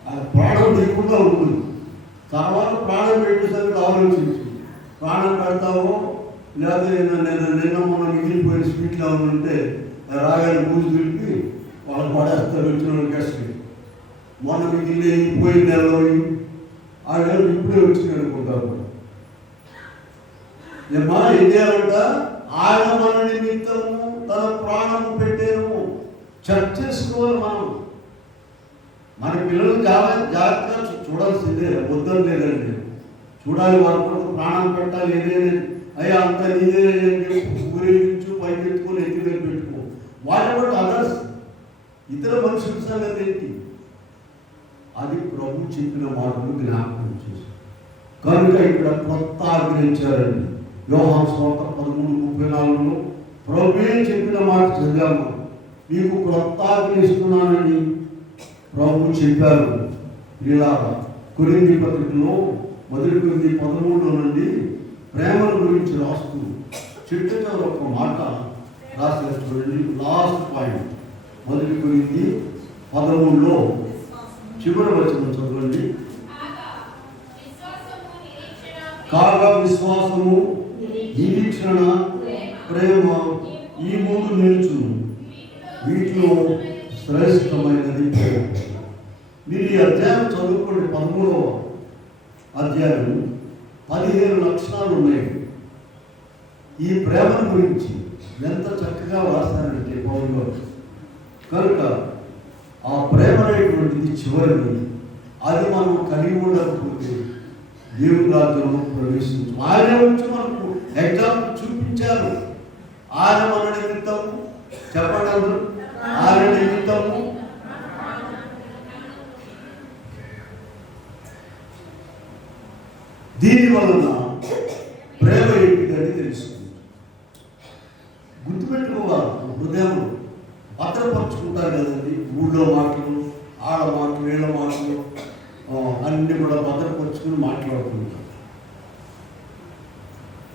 అది ప్రాణం తీయకుండా ఉంటుంది. తర్వాత ప్రాణం పెట్టేసరికి ఆలోచించు. ప్రాణం పెడతావో లేకపోతే నిన్న మొన్న మిగిలిపోయిన స్వీట్లు ఉంటే రాగానే పూజ తెలిపి వాళ్ళు పడేస్తారు. వచ్చిన గెస్ట్ మొన్న మిగిలి పోయిన నెలలో ఆ నెలలు ఇప్పుడే వచ్చింది అనుకుంటారు. ఏమ్మా ఏం చేయాలంట? ఆయన మన నిమిత్తము తన ప్రాణము పెట్టాను. చెక్ చేసుకోవాలి మనం. మన పిల్లలు జాగ్రత్తగా చూడాల్సిందే, వద్దని లేదండి. చూడాలి, వారి కొరకు ప్రాణం పెట్టాలి. ఏదేది అయ్యా అంత నీదే ఊరేగించు, పైకెత్తుకొని ఎత్తి మీద పెట్టుకో. What about others? ఇతర మనుషుల సంగతి ఏంటి? అది ప్రభు చెప్పిన మాటలు జ్ఞాపకం చేశారు. కనుక ఇక్కడ కొత్త ఆగ్రహించారండి. యోహాను సువార్త 13:34లో ప్రభువే చెప్పిన మాట చదివాము. మీకు క్రొత్త ఆగ్రహిస్తున్నానని ప్రభు చెప్పారు. ఇలా కొరింథీ పత్రికలో 1 కొరింథీ 13 నుండి ప్రేమల గురించి రాస్తూ చిట్ట ఒక మాట రాశారు. చూడండి, లాస్ట్ పాయింట్ 1 కొరింథీ 13లో చివరి వచనం చదవండి. కాగా విశ్వాసము, నిరీక్షణ, ప్రేమ ఈ 3 నిలుచును. వీటిలో శ్రేష్టమైనది ప్రేమ. మీరు ఈ అధ్యాయం చదువుకోండి. 13వ అధ్యాయం 15 లక్షణాలు ఉన్నాయి. ఈ ప్రేమను గురించి ఎంత చక్కగా రాస్తారంటే పౌలు గారు. కనుక ఆ ప్రేమ అనేటువంటిది చివరిది. అది మనం కలిగి ఉండకపోతే దేవుని రాజ్యంలో ప్రవేశించు. ఆయన వచ్చి మనకు ఎగ్జాంపుల్ చూపించారు. ఆయన మన నిమిత్తము, చెప్పండి, ఆయన నిమిత్తము దీని వలన ప్రేమ ఏంటిదని తెలుస్తుంది. గుర్తుపెట్టుకోవాలి. హృదయం భద్రపరుచుకుంటారు కదండి. ఊళ్ళో మాటలు, ఆడ మాటలు, వీళ్ళ మాటలు అన్ని కూడా భద్రపరుచుకుని మాట్లాడుకుంటారు.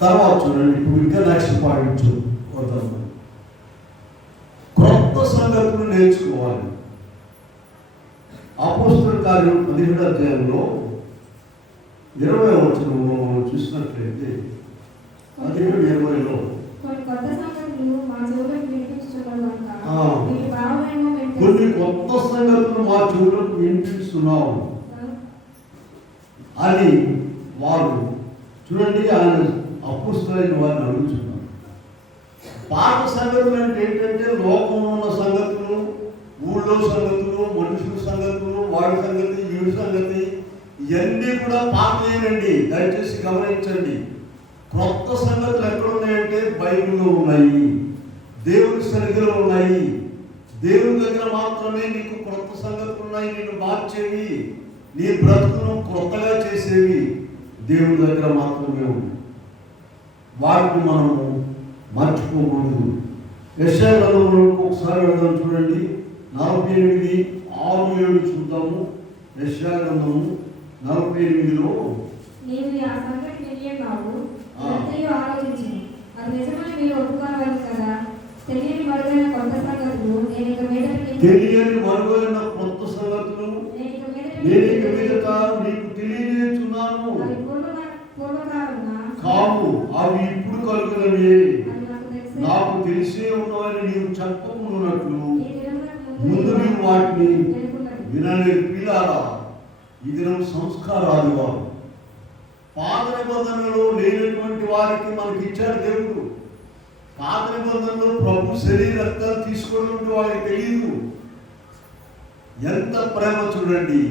తర్వాత చూడండి, ఇప్పుడు ఇంకా నెక్స్ట్ పాయింట్ వద్దాం. క్రొత్త సంగతులు నేర్చుకోవాలి. అపోస్తలుల కార్యం 17వ అధ్యాయంలో 20వ వచనంలో మనం చూసినట్లయితే 17:20లో కొన్ని కొత్త సంగతులు మా చెవులకు వినిపిస్తున్నావు అని వారు, చూడండి, ఆయన అపోస్తలులైన వారిని అడుగుతున్నారు. పాత సంగతులు అంటే ఏంటంటే లోకంలో ఉన్న సంగతులు, ఊళ్ళో సంగతులు, మనుషుల సంగతులు, వాడి సంగతి, వీడి సంగతి, ఇవన్నీ కూడా పాతేనండి. దయచేసి గమనించండి. క్రొత్త సంగతులు ఎక్కడ ఉన్నాయంటే బైబిల్లో ఉన్నాయి, దేవుని సన్నిధిలో ఉన్నాయి. దేవుని దగ్గర మాత్రమే నీకు క్రొత్త సంగతులు ఉన్నాయి. నిన్ను మార్చేవి, నీ బ్రతుకును క్రొత్తగా చేసేవి దేవుని దగ్గర మాత్రమే ఉంది. వాటిని మనము మర్చిపోకూడదు. యెషయా గ్రంథంలో ఒకసారి వెళ్దాం. చూడండి, 48:6-7 చూద్దాము. యెషయా గ్రంథము 48లో నీవు ఆ సంగతి తెలియనావు, ఆలోచించి అది నిజమని మీరు ఒప్పుకోవాలి కదా. తెలియని మరుగైన కొత్త సంగతులు నేను ఇక మీదట నీకు తెలియజేస్తున్నాను. కావు, అవి ఇప్పుడు కలుగునవి. నాకు తెలిసే ఉన్నవని నీవు చెప్పకున్నట్లు ముందు నీవు వాటిని వినలేదు. పిల్లారా, ఈ దినం సంస్కారాదివారం. పాత నిబంధనలో లేనటువంటి వారికి మనకి ఇచ్చాడు దేవుడు. పాత నిబంధనలో ప్రభు శరీర రక్తాలు తీసుకోవడం వాళ్ళకి తెలియదు. ఎంత ప్రేమ చూడండి.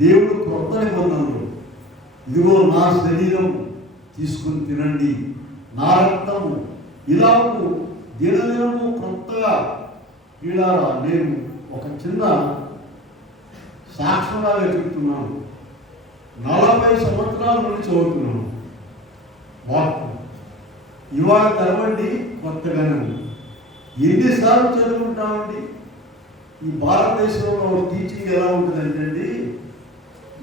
దేవుడు కొత్త నిబంధనలు, ఇదిగో నా శరీరం తీసుకుని తినండి, నా రక్తము, ఇలాగూ దినదినము కొత్తగా. పిల్లారా, నేను ఒక చిన్న సాక్ష్యంలాగా చెప్తున్నాను. 40 సంవత్సరాల నుండి చదువుతున్నాను వాక్యం. ఇవాళ తెరవండి కొత్తగానే ఉంది. ఎన్నిసార్లు చదువుకుంటామండి? ఈ భారతదేశంలో టీచింగ్ ఎలా ఉంటుందంటే,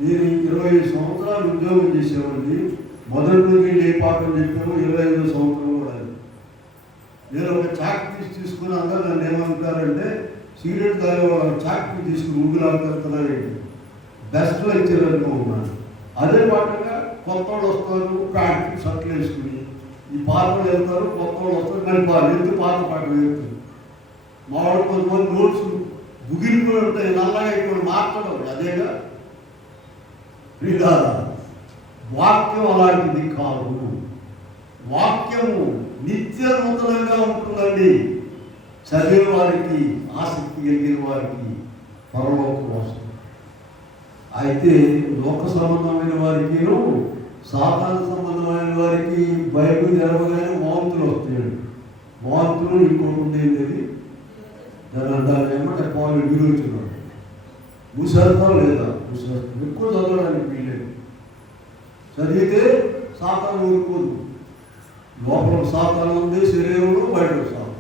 నేను 25 సంవత్సరాలు ఉద్యోగం చేసేవాడిని. మొదటి నుంచి ఏ పాఠం చెప్పామో 25వ సంవత్సరం కూడా. నేను ఒక చాక్ తీసుకుని అందరూ నన్ను ఏమంటారంటే, సిగరెట్ తాగే వాళ్ళ చాక్ తీసుకుని ఊగులాడుతున్నాడు, బెస్ట్ లెక్చరర్గా ఉన్నాను. అదే పాటగా కొత్త వాళ్ళు వస్తారు, ప్యాంట్ షర్ట్లు వేసుకుని. ఈ పాటలు వెళ్తారు, కొత్త వాళ్ళు వస్తారు, నడిపాలి ఎందుకు పాత పాటలు వెళ్తారు. మా వాడు కొంతమంది నోట్స్ గుగిలిపోయి ఉంటాయి, నల్లగా ఇప్పుడు మాట్లాడవు. అదేగా వాక్యం అలాంటిది కాదు. వాక్యము నిత్య నూతనంగా ఉంటుందండి. చదివే వారికి, ఆసక్తి కలిగిన వారికి పరలోకం వస్తుంది. అయితే లోక సంబంధమైన వారికి, సాతాను సంబంధమైన వారికి బైబిల్ తెరవగానే వాంతులు వస్తాయండి. వాంతులు ఇంకోటి ఉండేది దాని ఏమంటే పాలు విరుగుతున్నాడు. ముసర్తాం లేదా ముసర్తాం ఎక్కువ చదవడానికి వీలేదు. చదివితే సాతాను ఊరుకోదు. లోపల సాతాను ఉంది, శరీరంలో బయట సాతాను.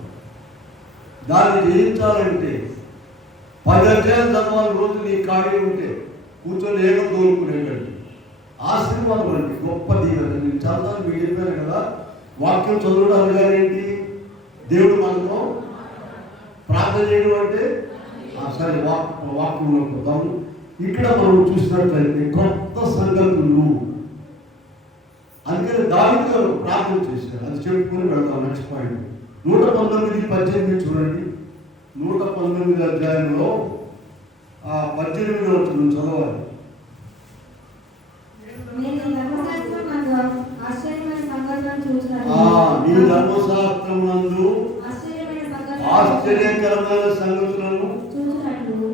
దాన్ని జయించాలంటే 10 అధ్యాయాలు చదవాలి రోజు. నీ ఖాళీ ఉంటే కూర్చొని ఏదో తోలుకునేటట్టు ఆశీర్వాదం అండి, గొప్ప దీవెన. నేను చదవాలి మీకు చెప్పాను కదా. వాక్యం చదవడం అనగానేంటి? దేవుడు మనతో ప్రార్థన చేయడం అంటే సరే వాక్యంలో పోతాము. ఇక్కడ మనం చూసినట్లయితే కొత్త సంగతులు, అందుకని దావీదు గారు ప్రార్థన చేశారు. అది చెప్పుకొని వెళ్తాం. నెక్స్ట్ పాయింట్ 119:18 చూడండి. 119 అధ్యాయంలో 18వ వచనం చదవాలి. నీ ధర్మశాస్త్రం నందు ఆశ్చర్యమైన సంగతులను చూచినట్లు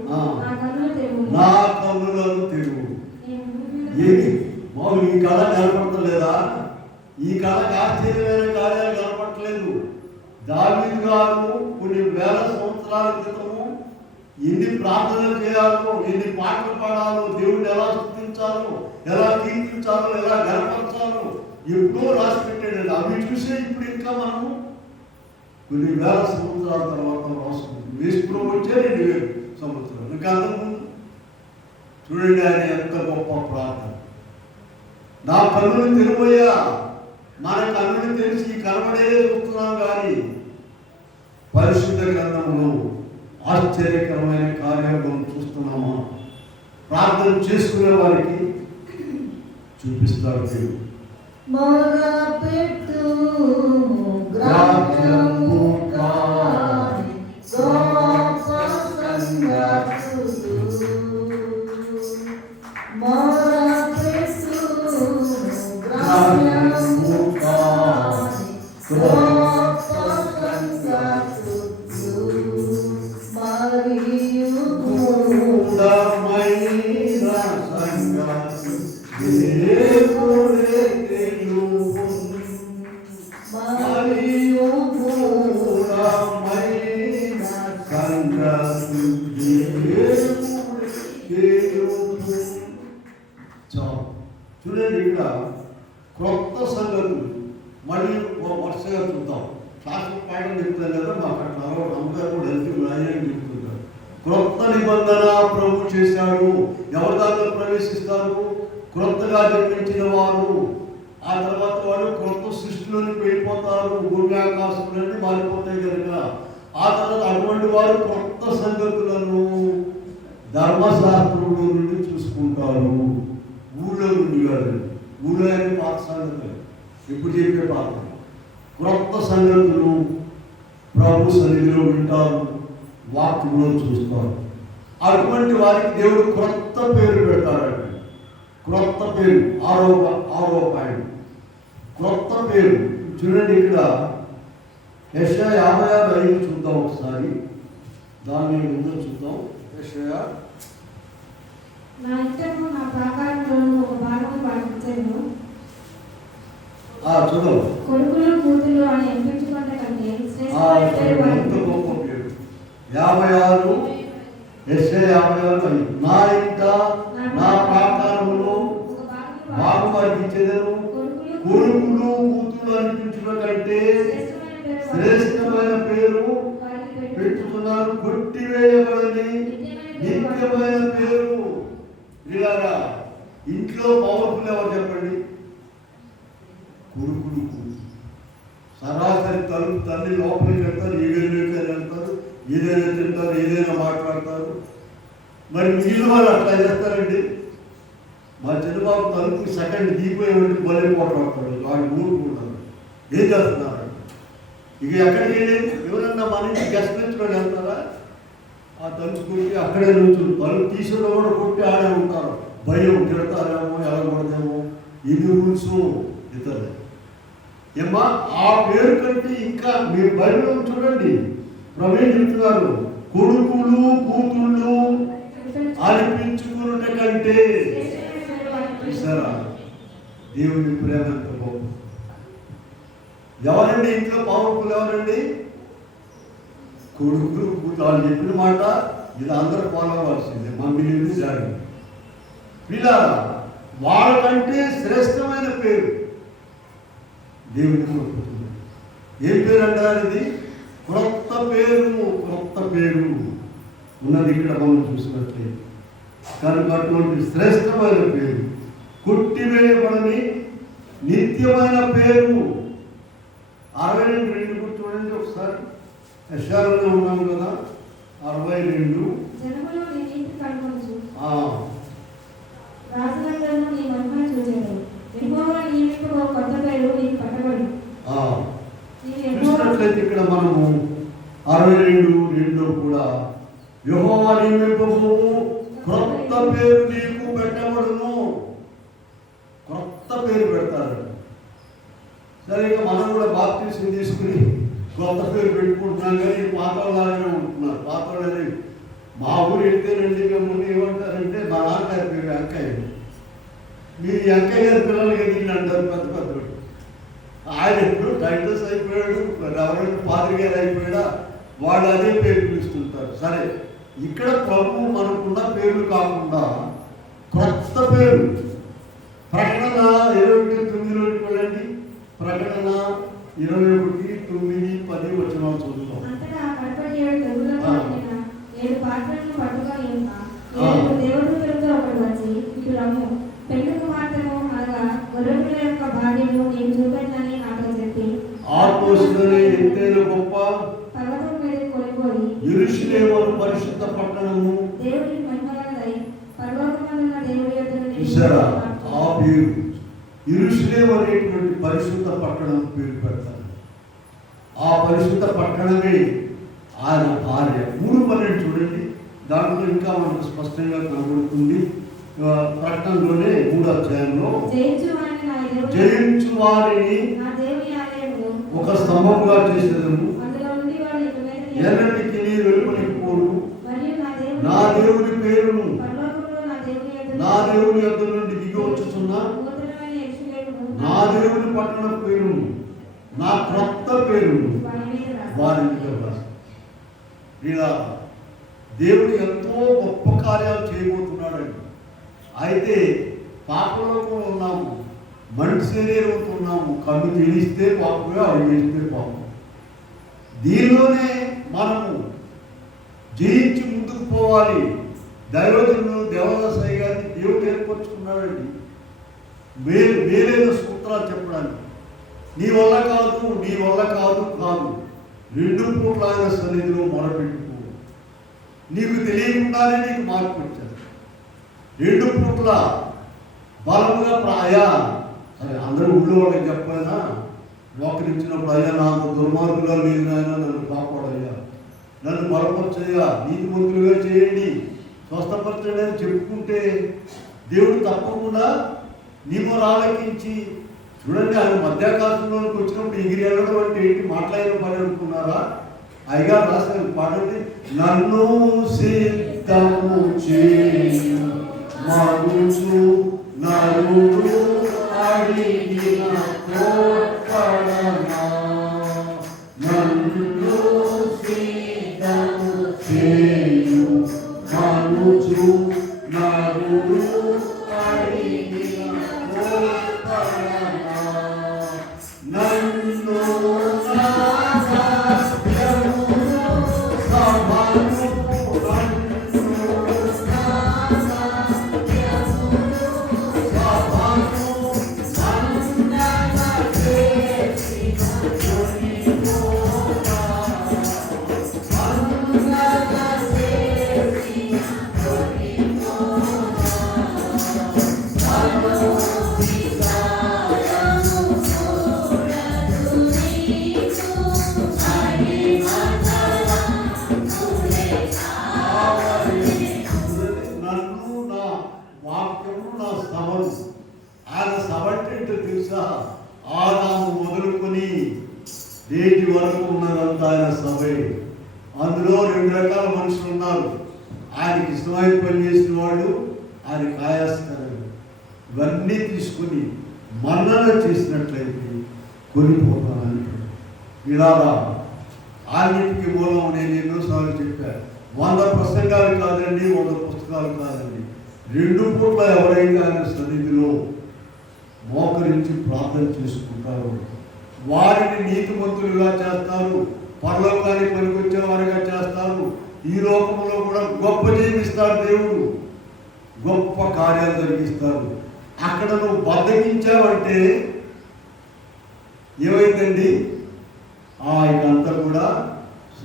నా కన్నులను తెరువు. ఏమి బాబు, ఈ కళ కనపడతలేదా? ఈ కళకు ఆశ్చర్యమైన కార్యాలు కనపడట్లేదు. దావీదు గారు కొన్ని వేల సంవత్సరాల క్రితము ఎన్ని ప్రార్థనలు చేయాలో, ఎన్ని పాటలు పాడాలో, దేవుడిని ఎలా స్తుతించాలో, ఎలా కీర్తించాలో, ఎలా గనపరచాలో ఎప్పుడో రాసి పెట్టాడు. అవి చూసే ఇప్పుడు ఇంకా మనము కొన్ని వేల సంవత్సరాల తర్వాత రాసుకుంటాం. వేసుకుని వచ్చే 2000 సంవత్సరాలు ఇంకా అంతకుముందు చూడండి ఆయన ఎంత గొప్ప ప్రార్థన. నా కన్నులు తెరువయ్యా. మన కన్నులు తెలిసి కనబడే చూస్తున్నాం కానీ పరిశుద్ధ గ్రంథములో ఆశ్చర్యకరమైన కార్యాలను చూస్తున్నామా? ప్రార్థన చేసుకునే వారికి చూపిస్తాడు దేవుడు. చూడండి ఇక్కడ క్రొత్త సంగతులు మళ్ళీ వరుసగా చూద్దాం. క్లాస్ పాఠం చెప్తాను కదా, మాకు అట్లా అమ్మగారు కూడా హెల్త్ రాయని చెప్తుంటారు. క్రొత్త నిబంధన ప్రభు చేశాడు. ఎవరి దాంట్లో ప్రవేశిస్తారు? క్రొత్తగా జన్మించిన వారు. ఆ తర్వాత వాళ్ళు క్రొత్త సృష్టిలోనికి వెళ్ళిపోతారు. భూమి ఆకాశంలోని మారిపోతాయి కనుక ఆ తర్వాత అటువంటి వారు క్రొత్త సంగతులను ధర్మశాస్త్రంలో నుండి చూసుకుంటారు. ఊళ్ళో నుండి కాదు. ఊళ్ళో అయితే పాత సంగతులు ఇప్పుడు చెప్పే పాత క్రొత్త సంగతులు ప్రభు సన్నిధిలో వింటారు, వాక్యంలో చూస్తారు. అటువంటి వారికి దేవుడు క్రొత్త పేరు పెడతారండి. క్రొత్త పేరు ఆరో పాయింట్ క్రొత్త పేరు. చూడండి ఇక్కడ యెషయా 56:5 చూద్దాం ఒకసారి. దాన్ని ముందు చూద్దాం. యెషయా నా ఇంటను నా ప్రాకారంలో ఒక భాగము పాటించను. చూద్దాం. కొడుకులు కూతురు అని ఎంపించుకుంటే కంటే శ్రేష్టమైన పేరు వారికి. 56 యెషయా 56:5 నా ఇంట నా ప్రాకారములో భాగం పాటించేదను. కొడుకులు కూతురు అనిపించుట కంటే శ్రేష్టమైన పేరు పెట్టుతున్నారు. కొట్టివేయబడని నిత్యమైన పేరు. ఇలాగా ఇంట్లో పవర్ఫుల్ ఎవరు చెప్పండి? కొడుకులు కూతురు. సరాసరి తల్లి లోపలికి వెళ్తారు, ఏదైనా వెళ్తారు, ఏదైనా తింటారు, ఏదైనా మాట్లాడతారు. మరి మిగిలిన వాళ్ళు అట్లా చేస్తారండి. మా చిన్నబాబు తలుపుకి సెకండ్ దిగిపోయేవాడికి బలి పోట్లాడతాడు. వాడు ఊరుకుంటారు. ఏం చేస్తున్నారు? ఇక ఎక్కడికి వెళ్ళేది? ఎవరన్నా మన ఇంటికి గెస్ట్ నుంచి వెళ్తారా? ఆ తలుచుకుంటే అక్కడే నుంచి తలుపు తీసుకుని కూడా కొట్టి ఆడే ఉంటారు. భయం, తిడతారేమో, ఎలగొడదేమో. ఇది రూల్స్ ఇతరులు. ఏమ్మా ఆ పేరు కంటే ఇంకా మీరు బైబిల్ చూడండి, ప్రవీణ్ చెప్తున్నారు, కొడుకులు కూతుళ్ళు అనిపించుకున్నట కంటే. చూసారా దేవుని ప్రేమ ఎంత గొప్ప. ఎవరండి ఇంట్లో పవర్ఫుల్? ఎవరండి? కొడుకులు కూతురు. వాళ్ళు చెప్పిన మాట ఇది అందరూ ఫాలో అవ్వాల్సిందే. మమ్మీని డాడీ పిల్లారా, వాళ్ళకంటే శ్రేష్టమైన పేరు దేవుని కోరుకుంటుంది. ఏం పేరు అంటారు? ఇది క్రొత్త పేరు. క్రొత్త పేరు ఉన్నది ఇక్కడ మనం చూసినట్లయితే. కనుక అటువంటి శ్రేష్టమైన పేరు, కొట్టివేయబడని నిత్యమైన పేరు. 62 చూడండి ఒకసారి. యెషయాలో ఉన్నాం కదా, 62. జనములు నీ నీతి కనుగొనుచు, రాజులందరూ నీ మహిమను చూచెదరు. యెహోవా నియమింపబో కొత్త పేరు నీకు పట్టబడును. చూసినట్లయితే ఇక్కడ మనము 62:2 కూడా యెహోవా నియమింపబో క్రొత్త పేరు నీకు పెట్టబడును. క్రొత్త పేరు పెడతారు. సరే, ఇక మనం కూడా బాప్టిజం తీసుకుని కొత్త పేరు పెట్టుకుంటున్నాం, కానీ పాత వాళ్ళనే ఉంటున్నారు. పాత వాళ్ళని మా ఊరు వెళ్తేనండి ముందు ఏమంటారంటే మా నాన్నగారి పేరు వెంకయ్య. మీ వెంకయ్య గారి పిల్లలకి ఎదిగిన అంటారు పెద్ద పెద్దవాడు. ఆయన ఎప్పుడు టైటల్స్ అయిపోయాడు, ఎవరైనా పాత్రి గారు అయిపోయాడా, వాళ్ళు అదే పేరు పిలుస్తుంటారు. సరే, ఇక్కడ ప్రభు మనకున్న పేర్లు కాకుండా కొత్త పేరు. ప్రకటన 21:9 వెళ్ళండి. ప్రకటన 21:9-10 వచనాలు చదువుతాం. అంతటా కడపటి 7 తెగుళ్ళతో నిండిన 7 పాత్రలను పట్టుకొని ఉన్న 7 దేవదూతలతో ఒకడు వచ్చి, ఇటు రమ్ము, పెళ్లి కుమార్తెను అనగా గొర్రెపిల్ల యొక్క భార్యను నేను చూపెట్టనని నాతో చెప్పి ఆత్మోసులనే ఎత్తైన గొప్ప పర్వతం మీద కొనిపోయి యెరూషలేము పరిశుద్ధ పట్టణము దేవునికి మహిమగలదై పరలోకమందున్న దేవుని యొద్ద నుండి. చూసారా ఆ పేరు? యెరూషలేము అనేటువంటి పరిశుద్ధ పట్టణం పేరు పెడతారు. ఆ పరిశుద్ధ పట్టణమే ఆయన భార్య. 3:12 చూడండి, దాంట్లో ఇంకా మనకు స్పష్టంగా కనబడుతుంది. ప్రకటనలోనే 3వ అధ్యాయంలో జయించు వారిని నా దేవుని ఆలయములో ఒక స్తంభంగా చేసేదము, అందులో నుండి వాడు ఇక మీద ఎన్నటికి వెలుపలికి పోరు, మరియు నా దేవుని పేరును పరలోకములో నా దేవుని యొద్ద నుండి దిగి వచ్చుచున్న నూతనమైన యెరూషలేమును నా దేవుని పట్టణ పేరును, నా క్రొత్త పేరును వారి మీద రాసి. ఇలా దేవుడు ఎంతో గొప్ప కార్యాలు చేయబోతున్నాడండి. అయితే పాపంలో ఉన్నాము, మనిషి శరీరంతో ఉన్నాము. కన్ను తెలిస్తే పాపమే, అవి చేస్తే పాపం. దీనిలోనే మనము జయించి ముందుకు పోవాలి. దైవజనులు దేవదాసయ్య గారిని దేవుడు ఏర్పరచుకున్నాడండి వేరేదో సూత్రాలు చెప్పడానికి. నీ వల్ల కాదు, నీ వల్ల కాదు కాదు 2 పూట్ల ఆయన సన్నిధిలో మొరపెట్టుకో. నీకు తెలియకుండానే నీకు మార్పు వచ్చారు. 2 పూట్ల బలముగా అయ్యా, సరే అందరూ ఊళ్ళో వాళ్ళకి చెప్పైనా మోకరించినప్పుడు, అయ్యా నాకు దుర్మార్గుగా లేదు నాయన, నన్ను కాపాడయ్యా, నన్ను బలపరచయ్యా, నీతిమంతులుగా చేయండి, స్వస్థపరచండి అని చెప్పుకుంటే దేవుడు తప్పకుండా నిమో ఆలకించి. చూడండి, ఆయన మధ్యాకాశంలోకి వచ్చినప్పుడు ఎగిరి వెళ్ళడం అంటే ఏంటి? మాట్లాడిన పని అనుకున్నారా? అయ్యగా రాశారు, పాడండి. నన్ను సిద్ధము చేయు మగుచు నరుడు అడిగిన కోపడనా, నన్ను సిద్ధము చేయు మగుచు నరుడు అడిగిన కోపడనా, నన్ను ఆయన సభ అంటే తెలుసా? ఆదాము మొదలుకొని నేటి వరకు ఉన్నదంతా ఆయన సభే. అందులో 2 రకాల మనుషులు ఉన్నారు. ఆయనకి ఇష్టమైన పని చేసిన వాళ్ళు, ఆయనకి ఆయాస్కరం. ఇవన్నీ తీసుకుని మన్నన చేసినట్లయితే కొనిపోతానంటాడు. ఇలా అన్నిటికీ మూలం నేను ఎన్నోసార్లు చెప్పాను. 100 ప్రసంగాలు కాదండి, 100 పుస్తకాలు కాదండి. 2 పూట్ల ఎవరైతే ఆయన సన్నిధిలో మోకరించి ప్రార్థన చేసుకుంటారు, వారిని నీతిమంతులుగా చేస్తారు, పరలోకానికి పనికొచ్చే వారిగా చేస్తారు. ఈ లోకంలో కూడా గొప్ప జీవిస్తాడు దేవుడు, గొప్ప కార్యాలు జరిగిస్తాడు. అక్కడ నువ్వు బద్దకించావంటే ఏమైందండి? ఇదంతా కూడా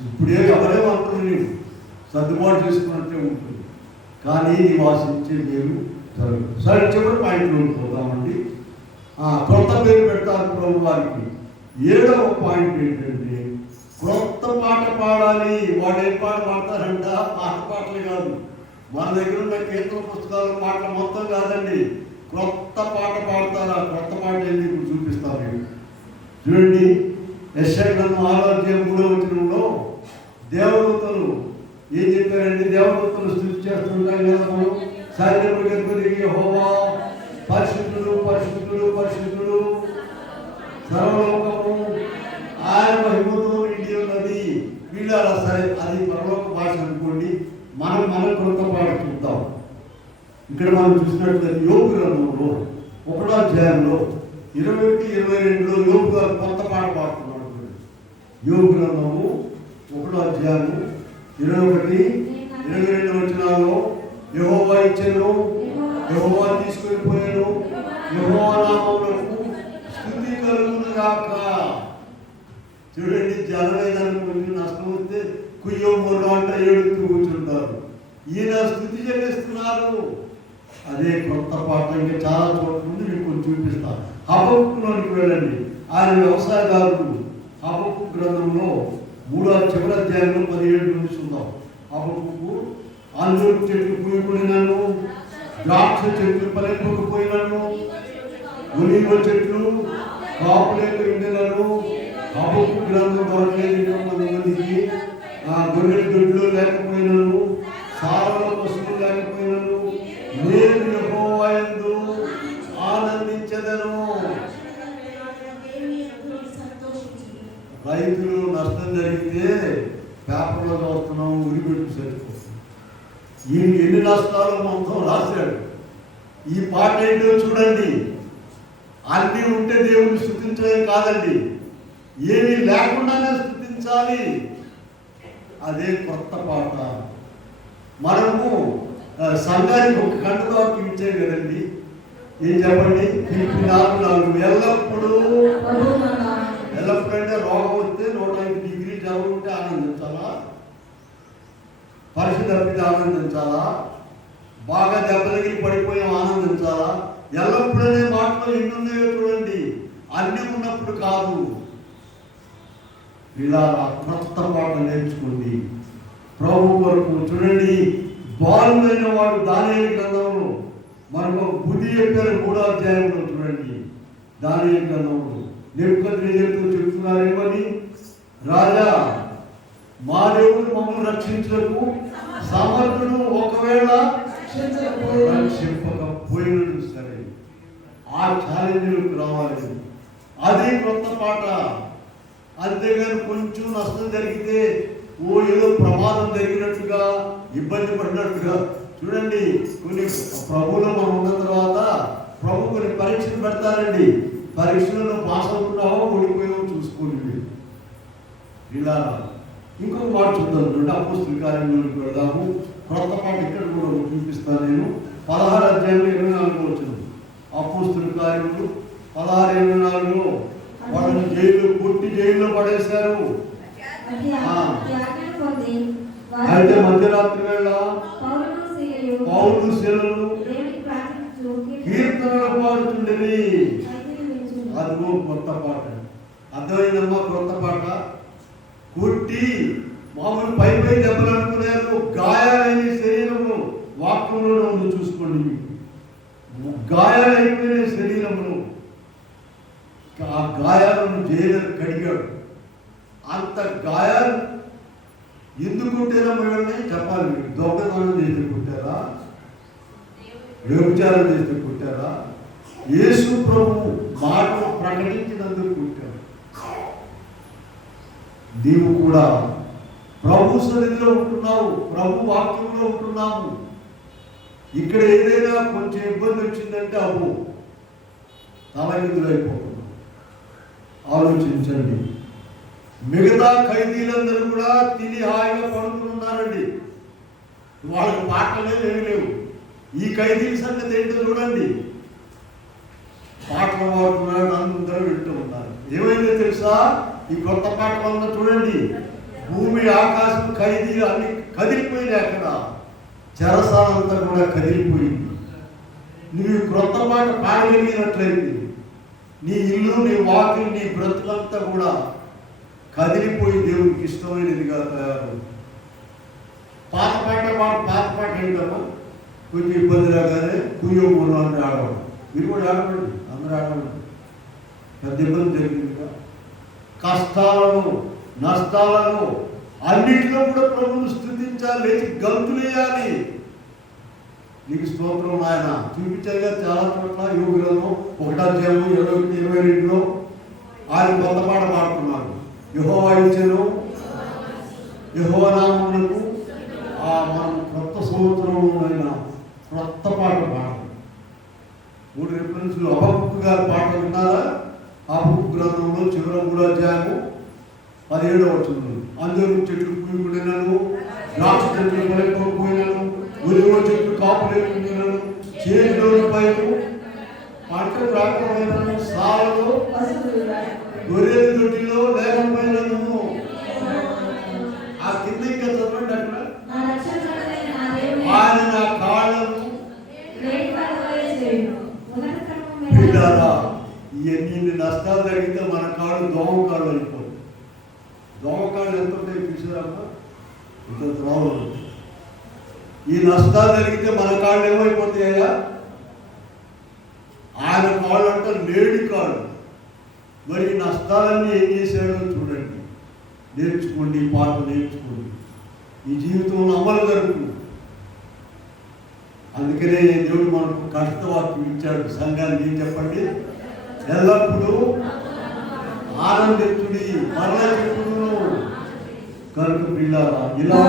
ఇప్పుడే ఎవరేమంటారు, నీవు సర్దుబాటు చేసుకున్నట్టే ఉంటుంది. కానీ నివాసించే మీరు జరగదు. సరే, చివరి పాయింట్లోకి పోతామండి. క్రొత్త పేరు పెడతారు ప్రభు వారికి. 7వ పాయింట్ ఏంటంటే క్రొత్త పాట పాడాలి. వాడు ఏం పాట పాడతారంట? పాటలు కాదు, మన దగ్గర ఉన్న కీర్తన పుస్తకాలు పాటలు మొత్తం కాదండి, క్రొత్త పాట పాడతారు. ఆ క్రొత్త పాట ఏంటి ఇప్పుడు చూపిస్తారు. చూడండి, యెషయా గ్రంథం 6వ వచనంలో దేవదూతలు ఏం చెప్పారండి? దేవదూతలు స్తుతి చేస్తుంటాం కదా మనం. సైన్యములకు యెహోవా పరిశుద్ధుడు, పరిశుద్ధుడు, పరిశుద్ధుడు, సర్వలోకము ఆయన మహిమతో నిండి ఉన్నది. వీళ్ళారా? సరే, అది పరలోక భాష అనుకోండి. మనం క్రొత్త పాట చూద్దాం. ఇక్కడ మనం చూసినట్లయితే యోబు గ్రంథంలో 1వ అధ్యాయంలో 21-22లో యోబు గారు కొత్త పాట పాడుతున్నాడు. యోబు గ్రంథము 1వ అధ్యాయం 21-22 వచనాల్లో యెహోవా ఇచ్చెను, యెహోవా తీసుకొని పోయాను, యెహోవా నామమునకు స్తుతి కలుగును గాక. చూడండి, జనమైదానికి కొంచెం నష్టం వస్తే కుయ్యో మూడు అంట ఏడుతూ కూర్చుంటారు. ఈయన స్తుతి చెల్లిస్తున్నారు. అదే కొత్త పాట. ఇంకా చాలా చోట్ల ఉంది, మీకు కొంచెం చూపిస్తాను. హబక్కులోనికి వెళ్ళండి. ఆయన వ్యవసాయదారుడు. హబక్కు గ్రంథంలో 3వ చివరి అధ్యాయంలో 17 నుంచి చూద్దాం. హబక్కు అంజూరు చెట్లు పూయకుడినాను, ద్రాక్ష చెట్లు పలిపోకపోయినాను, ఒలీవ చెట్లు కాపులేక ఉండినాను. హబక్కు గ్రంథం దొరకలేదు మందికి. గొర్రెల దొడ్లు లేకపోయినాను, సారల పశువులు లేకపోయినాను, నేను యెహోవా యందు ఆనందించెదను. రైతులు నష్టం జరిగితే పేపర్లో చూస్తున్నాం, ఉరిపెట్టు సరిపోతుంది. ఈయన ఎన్ని నష్టాలు మొత్తం రాశాడు. ఈ పాట ఏంటో చూడండి. అన్నీ ఉంటే దేవుని స్తుతించడం కాదండి, ఏమీ లేకుండానే స్తుతించాలి. అదే కొత్త పాట. మనము సంఘానికి ఒక గంటతో ఇచ్చే కదండి. ఏం చెప్పండి? 4 ఎల్లప్పుడూ అంటే రోగం వస్తే 105 డిగ్రీ జబ్బు ఉంటే ఆనందించాలా? పరిస్థితి తప్పితే ఆనందించాలా? బాగా దెబ్బలకి పడిపోయి ఆనందించాలా? ఎల్లప్పుడనే మాటలో ఎన్ని ఉన్నాయో చూడండి. అన్నీ ఉన్నప్పుడు కాదు. ఇలా కొత్త పాట నేర్చుకోండి ప్రభు కొరకు. చూడండి, బాలుడైన వాడు దానియేలు గ్రంథంలో మనకు బుద్ధి చెప్పారు. 3వ అధ్యాయంలో చూడండి, దానియేలు గ్రంథంలో నెబుకద్నెజరుతో చెప్తున్నారేమని, రాజా మా దేవుడు మమ్మల్ని రక్షించకు సమర్థుడు, ఒకవేళ రక్షింపకపోయినడు సరే. ఆ ఛాలెంజ్లకు రావాలి. అది కొత్త పాట. అంతేగాని కొంచెం నష్టం జరిగితే ఏదో ప్రమాదం జరిగినట్టుగా, ఇబ్బంది పడినట్టుగా. చూడండి, కొన్ని ప్రభువులో మనం ఉన్న తర్వాత ప్రభు కొన్ని పరీక్షలు పెడతారండి. పరీక్షలను పాస్ అవుతున్నావో ఓడిపోయావో చూసుకోండి. ఇలా ఇంకొక మాట చూద్దాం. చూడండి, అపోస్తలుల కార్యములకు వెళ్దాము. క్రొత్త పాట ఇక్కడ కూడా చూపిస్తాను నేను. 16వ అధ్యాయంలో 24వ వచనం. అపోస్తలుల కార్యములు 16:24లో వాళ్ళని జైల్లో పడేశారు. అయితే మధ్యరాత్రి వేళ పౌలు శీలలు కీర్తనలు పాడుతుండేది. అదిగో కొత్త పాట. అర్థమైందమ్మా? కొత్త పాట. కొట్టి మామూలు పై దెబ్బలు అనుకున్నారు. గాయాలైన శరీరము వాక్యంలో ఉంది, చూసుకోండి. గాయాలైపోయిన శరీరమును, ఆ గాయాలను జైలు కడిగాడు. అంత గాయాలు ఎందుకు కుట్టారో మిమ్మల్ని చెప్పాలి. మీకు దొంగతనం చేసి కుట్టారా, వ్యభిచారం చేసి కుట్టారా, యేసు ప్రభు మాటలు ప్రకటించినందుకు కుట్టారు. నీవు కూడా ప్రభు సన్నిధిలో ఉంటున్నావు, ప్రభు వాక్యంలో ఉంటున్నాము. ఇక్కడ ఏదైనా కొంచెం ఇబ్బంది వచ్చిందంటే అబ్బు తలకిందులైపోతున్నాం. ఆలోచించండి. మిగతా ఖైదీలందరూ కూడా తిని హాయిగా పడుతున్నారండి. వాళ్ళకి పాటలే లేవు. ఈ ఖైదీల సంగతి ఏంటో చూడండి. పాటలు పాడుతున్నారు, అందరూ వింటూ ఉన్నారు. ఏమైందో తెలుసా? ఈ కొత్త పాట వల్ల చూడండి, భూమి ఆకాశం ఖైదీలు అన్ని కదిలిపోయినాయి. అక్కడ చెరసాలంతా కూడా కదిలిపోయింది. నువ్వు క్రొత్త పాట పాడగలిగినట్లయితే నీ ఇల్లు, నీ వాకిలు, నీ బ్రతుకంతా కూడా కదిలిపోయి దేవుడికి ఇష్టమైనదిగా తయారు. పాత పాట ఏంటమ్మా? కొంచెం ఇబ్బంది రాగానే కుయ్యో మూడు అని ఆడవాడు. మీరు కూడా ఆడవండి, అందరూ ఆడవండి. పెద్ద ఇబ్బంది జరిగిందిగా. కష్టాలను, నష్టాలను అన్నింటిలో కూడా ప్రభువును స్తుతించాలి, లేచి గంతులేయాలి. నీకు స్తోత్రం ఆయన చూపించాలిగా. చాలా చోట్ల యోగులను 1:22 ఆయన కొత్త పాట పాడుతున్నారు. యెహోవా ఇచ్చెను యెహోవా నామమునకు మనం కొత్త సంవత్సరంలో కొత్త పాట పాడాలి. 3 రిఫరెన్స్లు. హబక్కూకు గారి పాట విన్నారా? హబక్కూకు గ్రంథంలో చివరి 3వ అధ్యాయము 17వ వచనం. అందరూ చెట్లు పూయినను, ద్రాక్ష చెట్లు పడిపోయినను, ఒలివ చెట్లు కాపులేను, చేతిలోని పైపు పంట రాకపోయినను, సాలలో గొర్రెల దొడ్డిలో లేకపోయినను. ఆ కింద ఇంకా చదవండి. అక్కడ ఆయన నా కాళ్ళను ఇన్ని నష్టాలు జరిగితే మన కాళ్ళు దోమకాళ్ళు అయిపోతుంది. దోమకాళ్ళు ఎంత ఉంటాయి చూసారమ్మా? ఇంత ద్రోహం. ఈ నష్టాలు జరిగితే మన కాళ్ళు ఏమైపోతాయా? ఆయన కాళ్ళు అంటే లేడి కాళ్ళు. మరి ఈ నష్టాలన్నీ ఏం చేశాడో చూడండి. నేర్చుకోండి, పాట నేర్చుకోండి. ఈ జీవితంలో అమలు జరుగుతుంది. అందుకనే దేవుడు మనకు కష్టవాక్యం ఇచ్చాడు. సంఘానికి ఏం చెప్పండి? ఎల్లప్పుడూ ఆనందించుడి, మరలా చెప్పును. కనుక పిల్లారా, ఇలా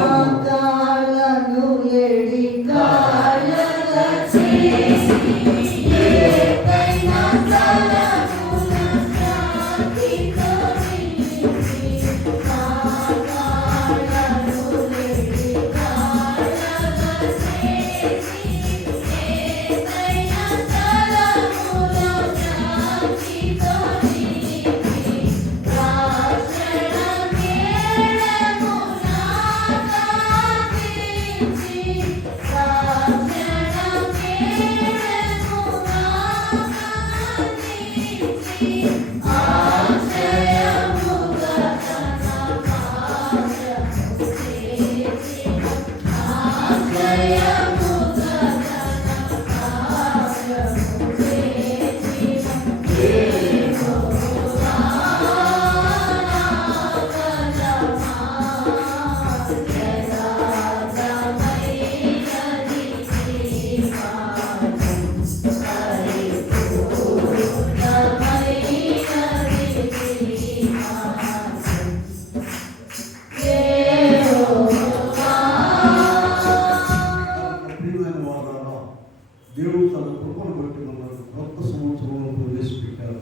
దేవుడు తన కృపను బట్టి మనకు కొత్త సంవత్సరంలో ప్రవేశపెట్టారు.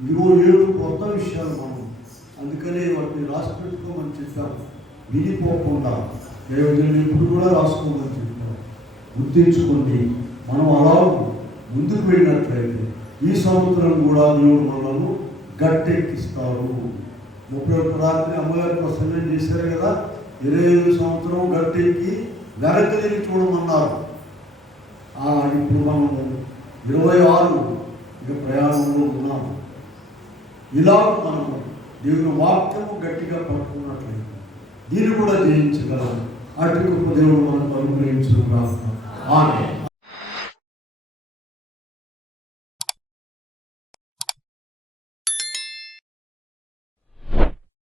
ఇదిగో 7 కొత్త విషయాలు మనం అందుకనే వాటిని రాసి పెట్టుకోమని చెప్పాము. విడిపోకుండా దేవుడిని ఇప్పుడు కూడా రాసుకోమని చెప్పాము. గుర్తించుకోండి. మనం అలా ముందుకు వెళ్ళినట్లయితే ఈ సంవత్సరం కూడా దేవుడు మనల్ని గట్టెక్కిస్తారు. 31 రాత్రి అమ్మగారి ప్రసన్నం చేశారు కదా. 25 సంవత్సరం గట్టెక్కి వెనక్కి తిరిగి చూడమన్నారు. ఇప్పుడు మనం 26 ప్రయాణంలో ఉన్నాము. ఇలా మనము దేవుని వాక్యము గట్టిగా పట్టుకున్నట్లయితే దీన్ని కూడా జయించగలం. అటు దేవుడు మనకు అనుగ్రహించును. ఆమేన్.